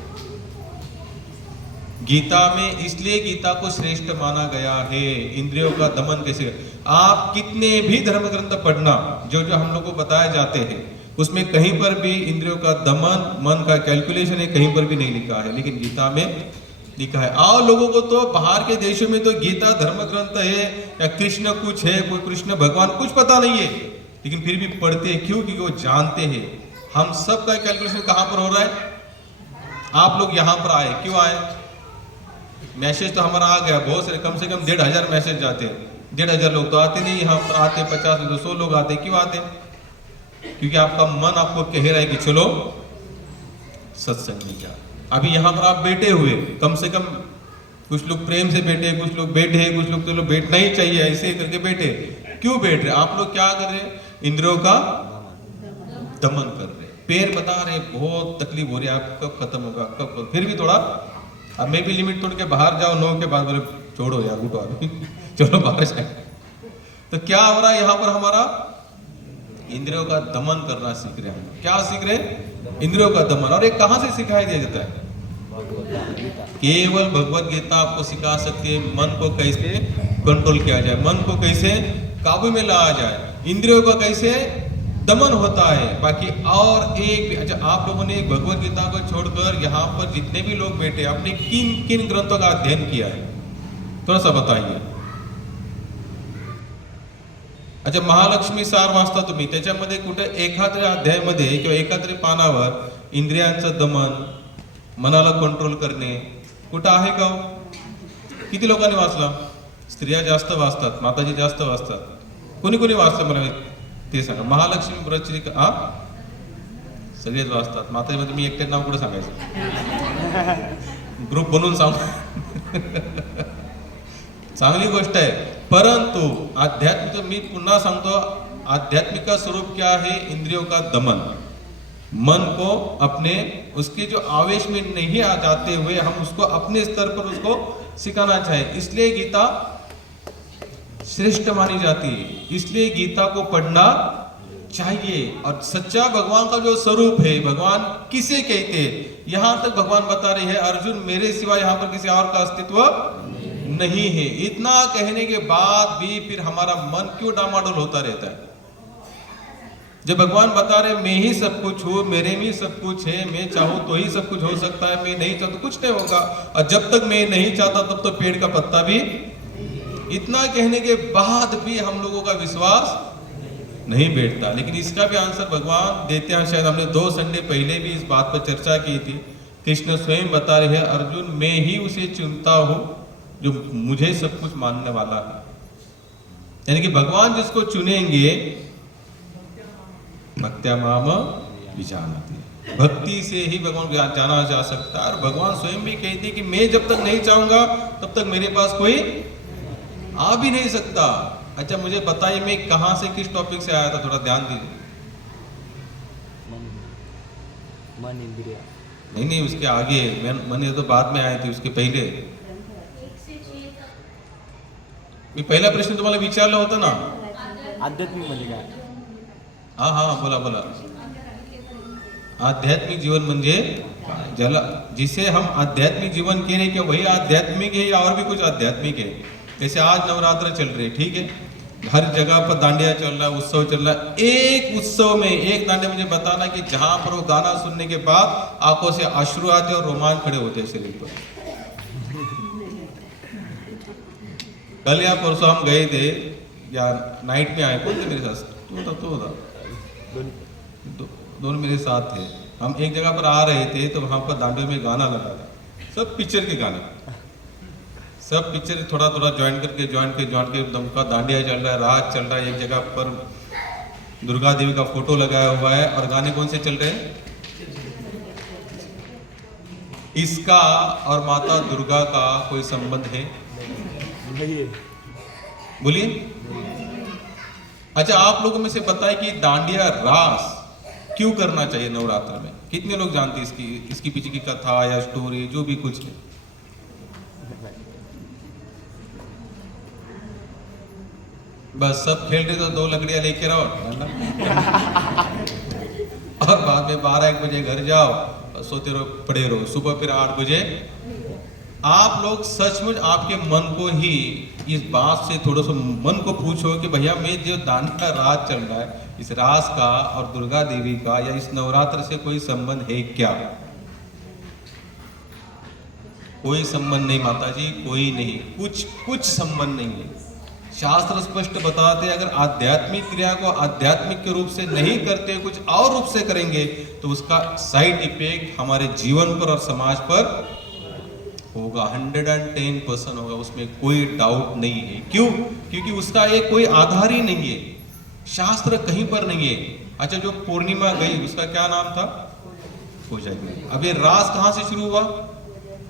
गीता में इसलिए गीता को श्रेष्ठ माना गया है। इंद्रियों का दमन कैसे? आप कितने भी धर्म ग्रंथ पढ़ना, जो जो हम लोग को बताए जाते हैं, उसमें कहीं पर भी इंद्रियों का दमन, मन का कैलकुलेशन है कहीं पर भी नहीं लिखा है, लेकिन गीता में लिखा है। और लोगों को तो बाहर के देशों में तो गीता धर्म ग्रंथ है या कृष्ण कुछ है, कोई कृष्ण भगवान कुछ पता नहीं है, लेकिन फिर भी पढ़ते हैं। क्यों? क्योंकि वो जानते हैं हम सब का कैलकुलेशन कहां पर हो रहा है। आप लोग यहां पर आए, क्यों आए? मैसेज तो हमारा आ गया, बहुत सारे, कम से कम 1500 मैसेज जाते हैं। 1500 लोग तो आते नहीं, यहाँ पर आते 50 से 100 लोग आते। क्यों आते? क्योंकि आपका मन आपको कह रहा है कि चलो सत्संग में जा। अभी यहाँ पर आप बैठे हुए, कम से कम कुछ लोग प्रेम से बैठे, कुछ लोग बैठे, कुछ लोग तो लोग बैठना ही चाहिए, ऐसे करके बैठे। क्यों बैठ रहे? आप लोग क्या कर रहे हैं? इंद्रियों का दमन कर रहे। पैर बता रहे बहुत तकलीफ हो रही है, आप कब खत्म होगा, कब? फिर भी थोड़ा, अब मैं भी लिमिट तोड़ के बाहर जाओ 9 के बाद, बोले छोड़ो यार, उठो अभी चलो बाहर जाए। तो क्या हो रहा है यहाँ पर? हमारा इंद्रियों का दमन करना सीख रहे हैं। क्या सीख रहे हैं? इंद्रियों का दमन। और ये कहां से सिखाई दिया जाता है? केवल भगवत गीता आपको सिखा सकती है मन को कैसे कंट्रोल किया जाए, मन को कैसे काबू में लाया जाए, इंद्रियों का कैसे दमन होता है। बाकी और एक भी, अच्छा आप लोगों ने भगवत गीता को छोड़कर यहाँ पर जितने भी लोग बैठे, आपने किन किन ग्रंथों का अध्ययन किया है? थोड़ा सा बताइए। अच्छा, महालक्ष्मी सार वाचता तुम्ही, त्याच्यामध्ये कुठे एखाद्या अध्यायामध्ये किंवा एखाद्या पानावर इंद्रियांचं दमन, मनाला कंट्रोल करणे कुठं आहे का? किती लोकांनी वाचला? स्त्रिया जास्त वाचतात, माताजी जास्त वाचतात, कोणी कोणी वाचलं मला ते सांगा. महालक्ष्मी व्रतचरित्र सगळेच वाचतात. माताजीमध्ये मी एकटे नाव कुठं सांगायचं? ग्रुप बनवून सांग. चांगली गोष्ट आहे, परंतु आध्यात्मिक, मी पुन्हा सांगतो, आध्यात्मिक का स्वरूप क्या है? इंद्रियों का दमन। मन को अपने उसके जो आवेश में नहीं आ जाते हुए हम उसको अपने स्तर पर उसको सिखाना चाहिए। इसलिए गीता श्रेष्ठ मानी जाती है, इसलिए गीता को पढ़ना चाहिए। और सच्चा भगवान का जो स्वरूप है, भगवान किसे कहते हैं, यहां तक भगवान बता रहे हैं अर्जुन मेरे सिवा यहां पर किसी और का अस्तित्व नहीं है। इतना कहने के बाद भी फिर हमारा मन क्यों डामाडोल होता रहता है? जब भगवान बता रहे मैं ही सब कुछ हूँ, मेरे में ही सब कुछ है, मैं चाहूँ तो ही सब कुछ हो सकता है, मैं नहीं चाहता तो कुछ नहीं होगा, और जब तक मैं नहीं चाहता तब तो पेड़ का पत्ता भी। इतना कहने के बाद भी हम लोगों का विश्वास नहीं बैठता। लेकिन इसका भी आंसर भगवान देते हैं। शायद हमने 2 संडे पहले भी इस बात पर चर्चा की थी। कृष्ण स्वयं बता रहे हैं अर्जुन मैं ही उसे चुनता हूं जो मुझे सब कुछ मानने वाला है। यानी कि भगवान जिसको चुनेंगे भक्त्या माम विजानाति, भक्ति से ही भगवान जाना जा सकता है। और भगवान स्वयं भी कहते हैं कि मैं जब तक नहीं चाहूंगा तब तक मेरे पास कोई आ भी नहीं सकता। अच्छा मुझे बताइए मैं कहां से किस टॉपिक से आया था, थोड़ा ध्यान दीजिए। मन इंद्रिया नहीं उसके आगे मन ये तो बाद में आए थे, उसके पहले 1 से 6 तक मी पहिला प्रश्न तुम्हाला विचारला होता ना। आध्यात्मिक म्हणजे काय? हाँ बोला आध्यात्मिक जीवन म्हणजे ज्याला जिसे हम आध्यात्मिक जीवन कह रहे हैं, क्या वही आध्यात्मिक है या और भी कुछ आध्यात्मिक है? जैसे आज नवरात्र चल रहे, ठीक है, हर जगह पर दांडिया चल रहा है, उत्सव चल रहा है। एक उत्सव में एक दांडिया मुझे बताना कि जहां पर वो गाना सुनने के बाद आंखों से अश्रु आते और रोमांच खड़े होते हैं शरीर पर। कल या परसों हम गए थे या नाइट में आए, कौन थे मेरे साथ? तो था दोनों मेरे साथ थे। हम एक जगह पर आ रहे थे तो वहां पर दांडिया में गाना लगा था, सब पिक्चर के गाने, सब पिक्चर थोड़ा ज्वाइन करके एकदम का दांडिया चल रहा है, रात चल रहा है। एक जगह पर दुर्गा देवी का फोटो लगाया हुआ है और गाने कौन से चल रहे हैं? इसका और माता दुर्गा का कोई संबंध है? बोलिए। अच्छा आप लोगों में से बताए कि दांडिया रास क्यों करना चाहिए नवरात्र में? कितने लोग जानते हैं इसकी पीछे की कथा या स्टोरी जो भी कुछ है? बस सब खेल रहे तो 2 लकड़ियां लेके रहो और बाद में 12-1 बजे घर जाओ, सोते रहो, पड़े रहो, सुबह फिर 8 बजे। आप लोग सचमुच आपके मन को ही इस बात से थोड़ा सा मन को पूछो कि भैया मैं जो दांडिया रात चल रहा है, इस रास का और दुर्गा देवी का या इस नवरात्र से कोई संबंध है क्या? कोई संबंध नहीं माता जी, कोई नहीं, कुछ संबंध नहीं है। शास्त्र स्पष्ट बताते हैं अगर आध्यात्मिक क्रिया को आध्यात्मिक के रूप से नहीं करते, कुछ और रूप से करेंगे तो उसका साइड इफेक्ट हमारे जीवन पर और समाज पर होगा, 110% होगा, उसमें कोई डाउट नहीं है। क्यों? क्योंकि उसका एक कोई आधार ही नहीं है, शास्त्र कहीं पर नहीं है। अच्छा जो पूर्णिमा गई उसका क्या नाम था? कोजागिरी। अब ये रास कहां से शुरू हुआ?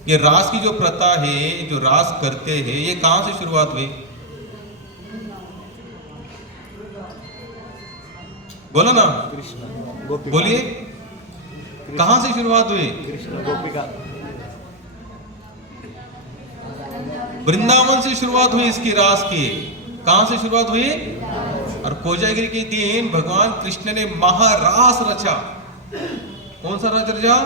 ये रास की जो प्रथा है, जो रास करते हैं, ये कहां से शुरुआत हुई? बोलो ना, कृष्ण गोपिका, बोलिए कहां से शुरुआत हुई? कृष्ण गोपिका, वृंदावन से शुरुआत हुई इसकी रास की। कहां से शुरुआत हुई? और कोजागिरी के दिन भगवान कृष्ण ने महारास रचा। कौन सा रास रचा?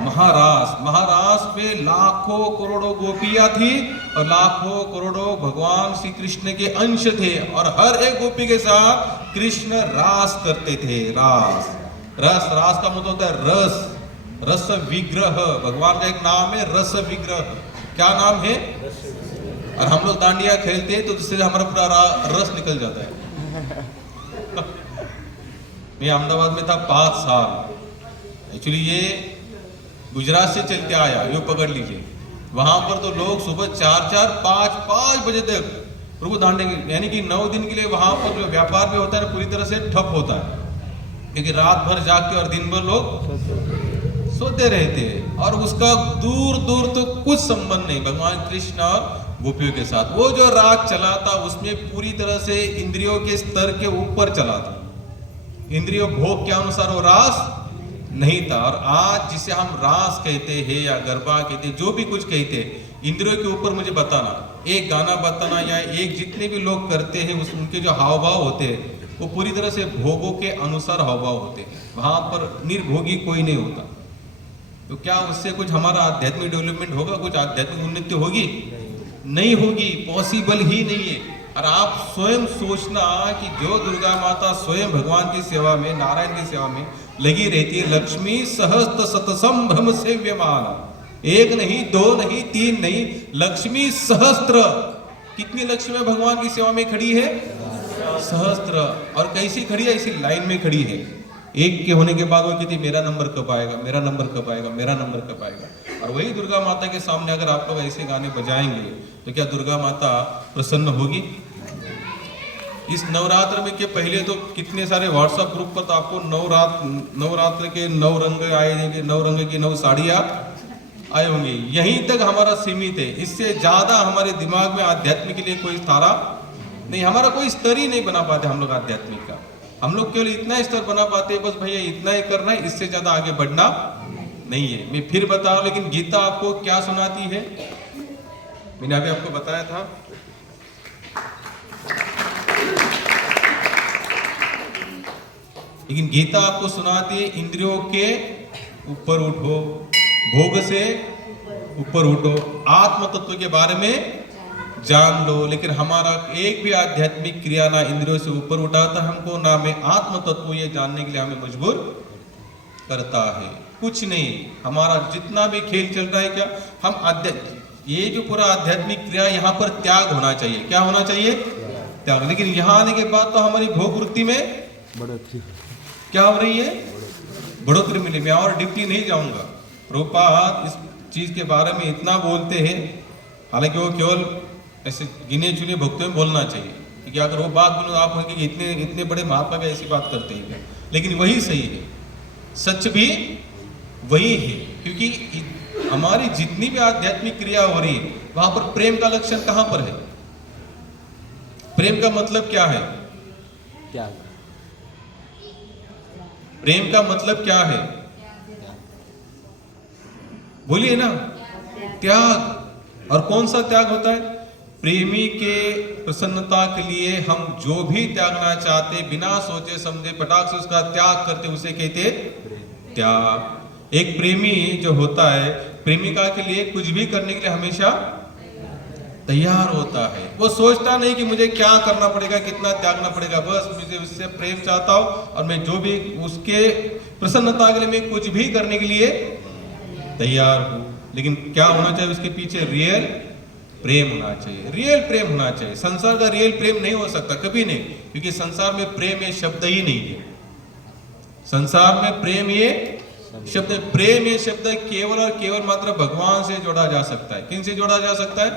महारास। महारास में लाखों करोड़ों गोपियां थी और लाखों करोड़ों भगवान श्री कृष्ण के अंश थे और हर एक गोपी के साथ कृष्ण रास करते थे। रास का मतलब होता है रस, रस विग्रह। भगवान का एक नाम है रस विग्रह। क्या नाम है? और हम लोग दांडिया खेलते हैं तो उससे हमारा पूरा रस निकल जाता है। मैं अहमदाबाद में था 5 साल। एक्चुअली ये गुजरात से चलते आया, यूं पकड़ लीजिए। वहां पर तो लोग सुबह 4-4, 5-5 बजे तक प्रभु दांडिया, यानी कि 9 दिन के लिए वहां पर जो व्यापार भी होता है पूरी तरह से ठप होता है, क्योंकि रात भर जागते और दिन भर लोग सोते रहते हैं और उसका दूर दूर तो कुछ संबंध नहीं भगवान कृष्ण और गोपियों के साथ। वो जो राग चला था उसमें पूरी तरह से इंद्रियों के स्तर के ऊपर चला था, इंद्रियों भोग के अनुसार वो रास नहीं था। और आज जिसे हम रास कहते हैं या गरबा कहते हैं, जो भी कुछ कहते हैं, इंद्रियों के ऊपर मुझे बताना, एक गाना बताना या एक जितने भी लोग करते हैं उस उनके जो हाव भाव होते हैं वो पूरी तरह से भोगों के अनुसार हाव भाव होते हैं, वहां पर निर्भोगी कोई नहीं होता। तो क्या उससे कुछ हमारा आध्यात्मिक डेवलपमेंट होगा, कुछ आध्यात्मिक उन्नति होगी? नहीं होगी, पॉसिबल ही नहीं है। और आप स्वयं सोचना कि जो दुर्गा माता स्वयं भगवान की सेवा में, नारायण की सेवा में लगी रहती है, लक्ष्मी सहस्त्र शतसंभ्रम सेव्यमान, एक नहीं, दो नहीं, तीन नहीं, लक्ष्मी सहस्त्र। कितनी लक्ष्मी भगवान की सेवा में खड़ी है? सहस्त्र। और कैसी खड़ी है? ऐसी लाइन में खड़ी है। एक के होने के बाद वो कहती मेरा नंबर कब आएगा, मेरा नंबर कब आएगा, मेरा नंबर कब आएगा। और वही दुर्गा माता के सामने अगर आप लोग ऐसे गाने बजाएंगे तो क्या दुर्गा माता प्रसन्न होगी? इस नवरात्र में के पहले तो कितने सारे व्हाट्सएप ग्रुप पर तो आपको नवरात्र के 9 रंग आए देंगे, 9 रंग की 9 साड़ियां आए होंगे। यहीं तक हमारा सीमित है। इससे ज्यादा हमारे दिमाग में आध्यात्मिक के लिए कोई धारा नहीं, हमारा कोई स्तर ही नहीं बना पाते हम लोग आध्यात्मिक का। हम लोग केवल इतना स्तर बना पाते हैं, बस भैया इतना ही करना है, इससे ज्यादा आगे बढ़ना नहीं है। मैं फिर बता रहा हूं, लेकिन गीता आपको क्या सुनाती है? मैंने अभी आपको बताया था, लेकिन गीता आपको सुनाती है इंद्रियों के ऊपर उठो, भोग से ऊपर उठो, आत्म तत्व के बारे में जान लो। लेकिन हमारा एक भी आध्यात्मिक क्रिया ना इंद्रियों से ऊपर उठाता हमको, ना में आत्म तत्व ये जानने के लिए हमें मजबूर करता है। कुछ नहीं, हमारा जितना भी खेल चल रहा है, क्या हम ये जो पूरा आध्यात्मिक क्रिया यहाँ पर त्याग होना चाहिए। क्या होना चाहिए? त्याग। लेकिन यहाँ आने के बाद तो हमारी भोग वृत्ति में बढ़ोतरी क्या हो रही है? बढ़ोतरी मिली। मैं और डीपली नहीं जाऊंगा। प्रभुपाद इस चीज के बारे में इतना बोलते हैं, हालांकि वो केवल ऐसे गिने चुने भक्तों में बोलना चाहिए, क्योंकि अगर वो बात बोलो आप होंगे कि इतने बड़े महात्मा भी ऐसी बात करते हैं, लेकिन वही सही है, सच भी वही है। क्योंकि हमारी जितनी भी आध्यात्मिक क्रिया हो रही है वहां पर प्रेम का लक्षण कहां पर है? प्रेम का मतलब क्या है? त्याग। प्रेम का मतलब क्या है? बोलिए ना, त्याग। और कौन सा त्याग होता है? प्रेमी के प्रसन्नता के लिए हम जो भी त्यागना चाहते, बिना सोचे समझे पटाख से उसका त्याग करते, उसे कहते त्याग। एक प्रेमी जो होता है, प्रेमिका के लिए कुछ भी करने के लिए हमेशा तैयार होता है। वो सोचता नहीं कि मुझे क्या करना पड़ेगा, कितना त्यागना पड़ेगा, बस मुझे उससे प्रेम चाहता हूं और मैं जो भी उसके प्रसन्नता के लिए मैं कुछ भी करने के लिए तैयार हूं। लेकिन क्या होना चाहिए उसके पीछे? रियल प्रेम होना चाहिए, रियल प्रेम होना चाहिए। संसार का रियल प्रेम नहीं हो सकता, कभी नहीं, क्योंकि संसार में प्रेम ये शब्द ही नहीं है। संसार में प्रेम ये शब्द, प्रेम ये शब्द केवल और केवल मात्र भगवान से जोड़ा जा सकता है। किन से जोड़ा जा सकता है?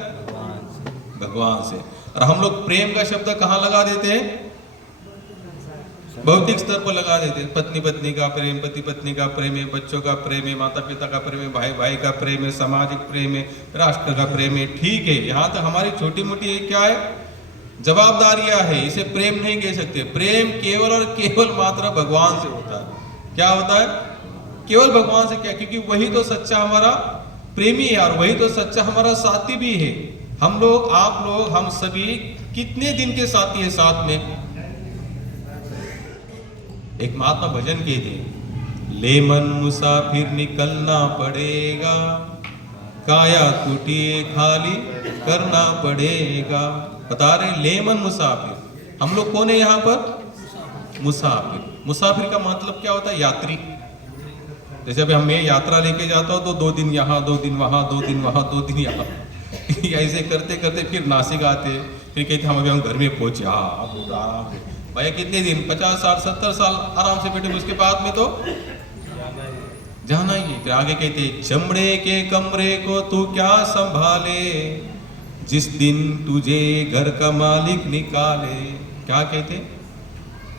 भगवान से। और हम लोग प्रेम का शब्द कहां लगा देते हैं? भौतिक स्तर पर लगा देते हैं। पत्नी पत्नी का प्रेम, पति पत्नी का प्रेम है, बच्चों का प्रेम है, माता पिता का प्रेम है, भाई भाई का प्रेम है, सामाजिक प्रेम है, राष्ट्र का प्रेम है। ठीक है, यहाँ तक हमारी छोटी मोटी क्या है? जवाबदारियां है, इसे प्रेम नहीं कह सकते। प्रेम केवल और केवल मात्र भगवान से होता है। क्या होता है? केवल भगवान से। क्या? क्योंकि वही तो सच्चा हमारा प्रेमी है और वही तो सच्चा हमारा साथी भी है। हम लोग, आप लोग, हम सभी कितने दिन के साथी है साथ में? एक महात्मा भजन के थे, ले मन मुसाफिर निकलना पड़ेगा, काया कुटी खाली करना पड़ेगा। बता रहे ले मन मुसाफिर। हम लोग कौन है यहाँ पर? मुसाफिर। मुसाफिर का मतलब क्या होता है? यात्री। जैसे अभी मैं यात्रा लेके जाता हूँ तो 2 दिन यहाँ, 2 दिन वहां, 2 दिन वहां, 2 दिन यहाँ ऐसे करते करते फिर नासिक आते, फिर कहते हम अभी हम घर में पहुंचे। आराम से भैया कितने दिन? 50 साल 70 साल आराम से बैठे, उसके बाद में तो जाना ही। फिर आगे कहते चमड़े के कमरे को तू क्या संभाले, जिस दिन तुझे घर का मालिक निकाले। क्या कहते?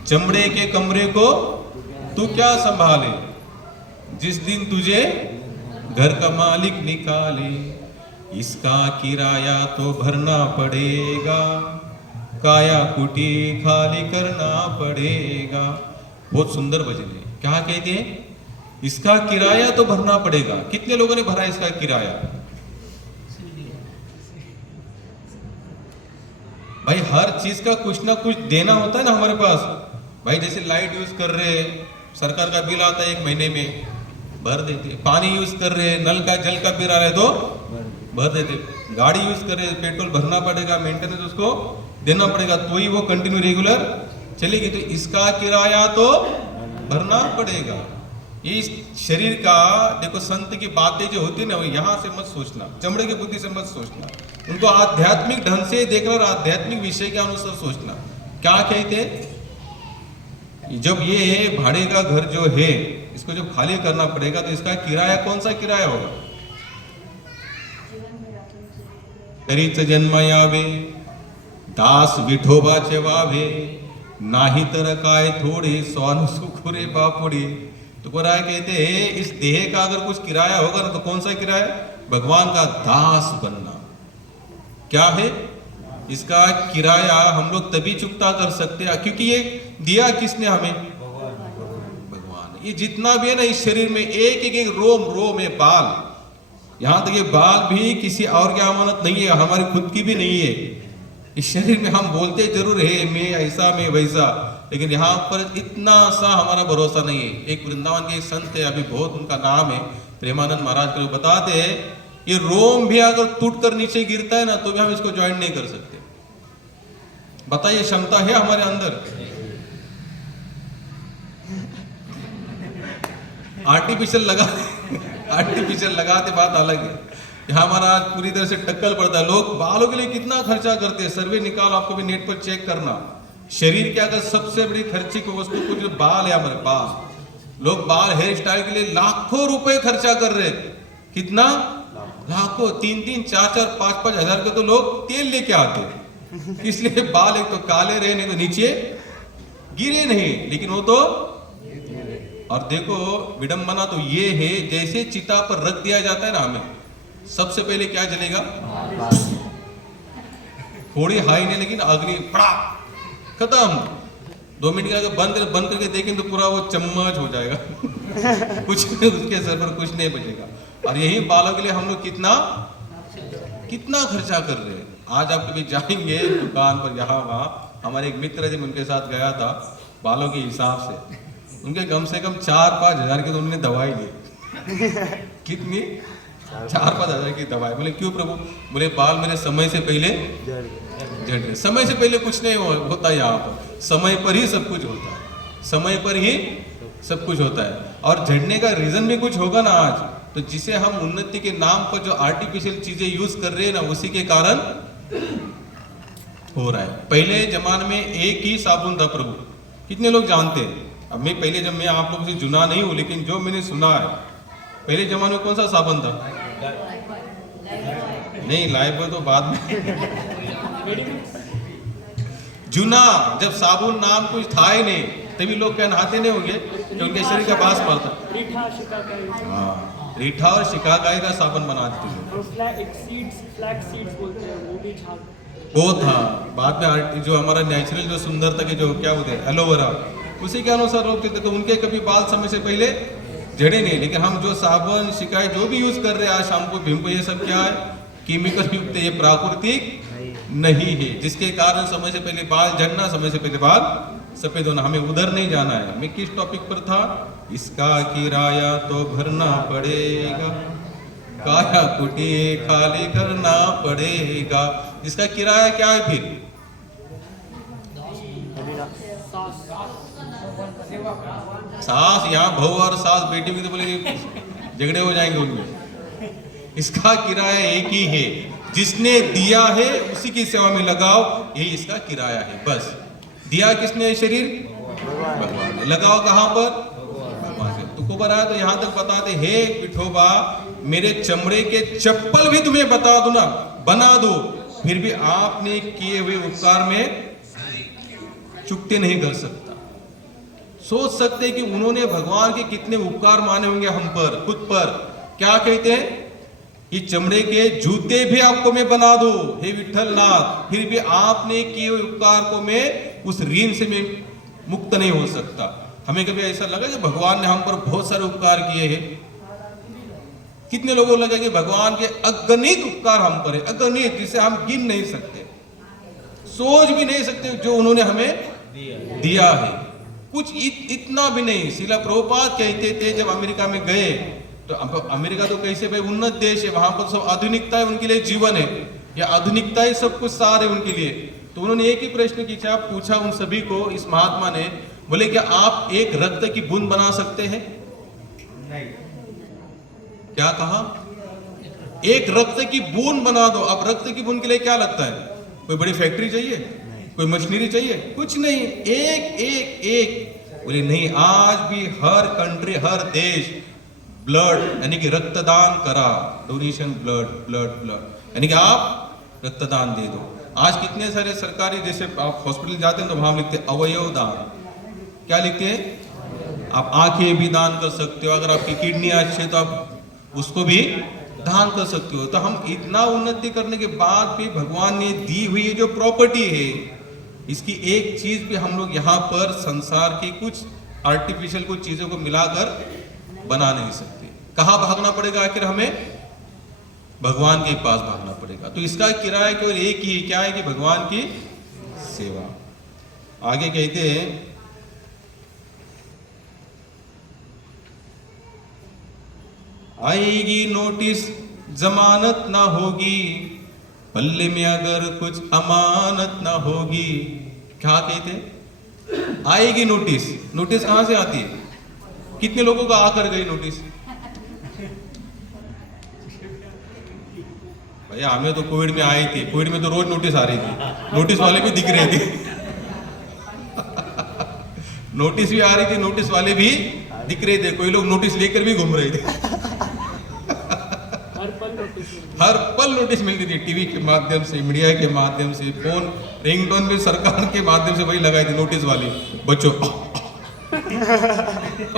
चमड़े के कमरे को तू क्या संभाले, जिस दिन तुझे घर का मालिक निकाले। इसका किराया तो भरना पड़ेगा, काया कुटी खाली करना पड़ेगा। बहुत सुंदर भजन है। क्या कहते हैं? इसका किराया तो भरना पड़ेगा। कितने लोगों ने भरा इसका किराया? भाई हर चीज का कुछ ना कुछ देना होता है ना हमारे पास। भाई जैसे लाइट यूज कर रहे हैं, सरकार का बिल आता है 1 महीने में, भर देते। पानी यूज कर रहे हैं, नल का जल का बिल आ रहा है तो भर देते। गाड़ी यूज कर रहे हैं, पेट्रोल भरना पड़ेगा, मेंटेनेंस उसको देना पड़ेगा, तो ही वो कंटिन्यू रेगुलर चलेगी। तो इसका किराया तो भरना पड़ेगा। ये इस शरीर का देखो, संत की बातें जो होती है ना, वो यहाँ से मत सोचना, चमड़े की बुद्धि से मत सोचना, उनको आध्यात्मिक ढंग से देखना और आध्यात्मिक विषय के अनुसार सोचना। क्या कहते, जब ये भाड़े का घर जो है इसको जब खाली करना पड़ेगा तो इसका किराया कौन सा किराया होगा? तरीच जन्म यावे दास विठोबाचे वावे, नाही तर काय थोडे स्वान सुखुरे बापुडे। तो कोराय कहते हैं इस देह का अगर कुछ किराया होगा ना तो कौन सा किराया? भगवान का दास बनना। क्या है इसका किराया? हम लोग तभी चुकता कर सकते हैं क्योंकि ये दिया किसने हमें? भगवान। ये जितना भी है ना इस शरीर में, एक एक रोम रोम है, बाल, यहां तक ये बाल भी किसी और की अमानत नहीं है, हमारी खुद की भी नहीं है। इस शरीर में हम बोलते जरूर है मैं ऐसा मैं वैसा, लेकिन यहाँ पर इतना सा हमारा भरोसा नहीं है। एक वृंदावन के संत है, अभी बहुत उनका नाम है, प्रेमानंद महाराज को बताते हैं ये रोम भी अगर टूट कर नीचे गिरता है ना तो भी हम इसको ज्वाइन नहीं कर सकते। बताइए क्षमता है हमारे अंदर? आर्टिफिशियल लगाते बात अलग है। यहाँ हमारा आज पूरी तरह से टक्कल पड़ता है। लोग बालों के लिए कितना खर्चा करते हैं, सर्वे निकालो, आपको भी नेट पर चेक करना। शरीर के अगर सबसे बड़ी खर्चे की वस्तु कुछ बाल है, हमारे बाल। लोग बाल हेयर स्टाइल के लिए लाखों रुपए खर्चा कर रहे हैं। कितना? लाखों, 3-3, 4-4, 5-5 हजार के तो लोग तेल लेके आते हैं, इसलिए बाल एक तो काले रहे, नहीं तो नीचे गिरे नहीं, लेकिन वो तो। और देखो विडंबना तो ये है, जैसे चिता पर रख दिया जाता है ना हमें, सबसे पहले क्या जलेगा? थोड़ी हाई नहीं, लेकिन अग्नि पड़ा खत्म। 2 मिनट के अगर बंद करके देखें तो पूरा वो चम्मच हो जाएगा कुछ उसके सर पर कुछ नहीं बचेगा। और यही बालों के लिए हम लोग कितना खर्चा कर रहे हैं। आज आप कभी जाएंगे दुकान पर, यहाँ वहाँ, हमारे एक मित्र जी, उनके साथ गया था, बालों के हिसाब से उनके कम से कम 4-5 हजार की तो उन्होंने दवाई ली। कितनी? 4-5 हजार की दवाई। बोले क्यों प्रभु? बोले बाल मेरे समय से पहले झड़ गए। समय से पहले कुछ नहीं होता यहाँ पर, समय पर ही सब कुछ होता है, समय पर ही सब कुछ होता है। और झड़ने का रीजन भी कुछ होगा ना आज, तो जिसे हम उन्नति के नाम पर जो आर्टिफिशियल चीजें यूज कर रहे हैं ना, उसी के कारण हो रहा है। पहले जमाने में एक ही साबुन था प्रभु, कितने लोग जानते हैं? अब मैं पहले, जब मैं आप लोगों से जुना नहीं हूं, लेकिन जो मैंने सुना है, पहले जमाने में कौन सा साबुन था? नहीं, लाइफ तो बाद में जुना, जब साबुन नाम कुछ था ही नहीं, तभी लोग क्या नहाते नहीं होंगे कि उनके शरीर का बास पड़ता। रीठा और शिकाकाई का साबुन बनाते थे। वो था बाद में जो हमारा नेचुरल जो सुंदरता के जो क्या होते हैं एलोवेरा, उसी के अनुसार लोग थे, तो उनके कभी बाल समय से पहले झड़े नहीं। लेकिन हम जो साबुन शिकाई जो भी यूज कर रहे हैं आज, शैम्पू भिम्पू, ये सब क्या है? केमिकल युक्त, ये प्राकृतिक नहीं है, जिसके कारण समय से पहले बाल झड़ना, समय से पहले बाल सफेद होना। हमें उधर नहीं जाना है। मैं किस टॉपिक पर था? इसका किराया तो भरना पड़ेगा, काया कुटी खाली करना पड़ेगा। इसका किराया क्या है फिर? सास, यहाँ बहू और सास बेटी भी तो बोले झगड़े हो जाएंगे उनमें। इसका किराया एक ही है, जिसने दिया है उसी की सेवा में लगाओ, यही इसका किराया है। बस दिया किसने? शरीर भगवान ने। लगाओ कहां पर? भगवान से। तुमको बनाया तो यहां तक बताते, हे विठोबा मेरे चमड़े के चप्पल भी तुम्हें बता दो ना, बना दो, फिर भी आपने किए हुए उपकार में चुकते नहीं कर सकता। सोच सकते कि उन्होंने भगवान के कितने उपकार माने होंगे हम पर, खुद पर। क्या कहते हैं? ये चमड़े के जूते भी आपको मैं बना दो हे विठल नाथ, फिर भी आपने किए हुए उपकार को मैं उस ऋण से मैं मुक्त नहीं हो सकता। हमें कभी ऐसा लगा कि भगवान ने हम पर बहुत सारे उपकार किए हैं? कितने लोगों को लगा कि भगवान के अगणित उपकार हम पर है, अगणित, जिसे हम गिन नहीं सकते। सोच भी नहीं सकते जो उन्होंने हमें दिया है। कुछ इतना भी नहीं। शिला प्रभुपाद कहते थे जब अमेरिका में गए, तो अमेरिका तो कैसे भाई उन्नत देश है, वहां पर सब आधुनिकता है, उनके लिए जीवन है, या आधुनिकता ही सब कुछ सार है उनके लिए। तो उन्होंने एक ही प्रश्न पूछा उन सभी को, इस महात्मा ने, बोले क्या आप एक रक्त की बूंद बना सकते हैं? नहीं। क्या कहा? एक रक्त की बूंद बना दो। अब रक्त की बूंद के लिए क्या लगता है? कोई बड़ी फैक्ट्री चाहिए? कोई मशीनरी चाहिए? कुछ नहीं। एक एक एक बोले नहीं, आज भी हर कंट्री, हर देश ब्लड यानी कि रक्तदान करा, डोनेशन ब्लड ब्लड ब्लड, यानी कि आप रक्तदान दे दो। आज कितने सारे सरकारी, जैसे आप हॉस्पिटल जाते हैं तो वहां लिखते हैं अवयव दान। क्या लिखते हैं? आप आंखें भी दान कर सकते हो, अगर आपकी किडनी अच्छी है तो आप उसको भी दान कर सकते हो। तो हम इतना उन्नति करने के बाद भी भगवान ने दी हुई जो प्रॉपर्टी है, इसकी एक चीज भी हम लोग यहाँ पर संसार की कुछ आर्टिफिशियल कुछ चीजों को मिलाकर बना नहीं सकते। कहाँ भागना पड़ेगा आखिर हमें? भगवान के पास भागना पड़ेगा। तो इसका किराया केवल एक ही, क्या है कि भगवान की सेवा। आगे कहते हैं, आएगी नोटिस जमानत ना होगी, पल्ले में अगर कुछ अमानत ना होगी। क्या कहते हैं? आएगी नोटिस। नोटिस कहां से आती है? कितने लोगों का आकर गई नोटिस? भैया हमें तो कोविड में आए थे, कोविड में तो रोज नोटिस आ रही थी, नोटिस वाले भी दिख रहे थे। नोटिस भी आ रही थी, नोटिस वाले भी दिख रहे थे, कोई लोग नोटिस लेकर भी घूम रहे थे। हर पल नोटिस मिलती थी, टीवी के माध्यम से, मीडिया के माध्यम से, फोन रिंगटोन भी सरकार के माध्यम से वही लगाई थी नोटिस वाली। बच्चों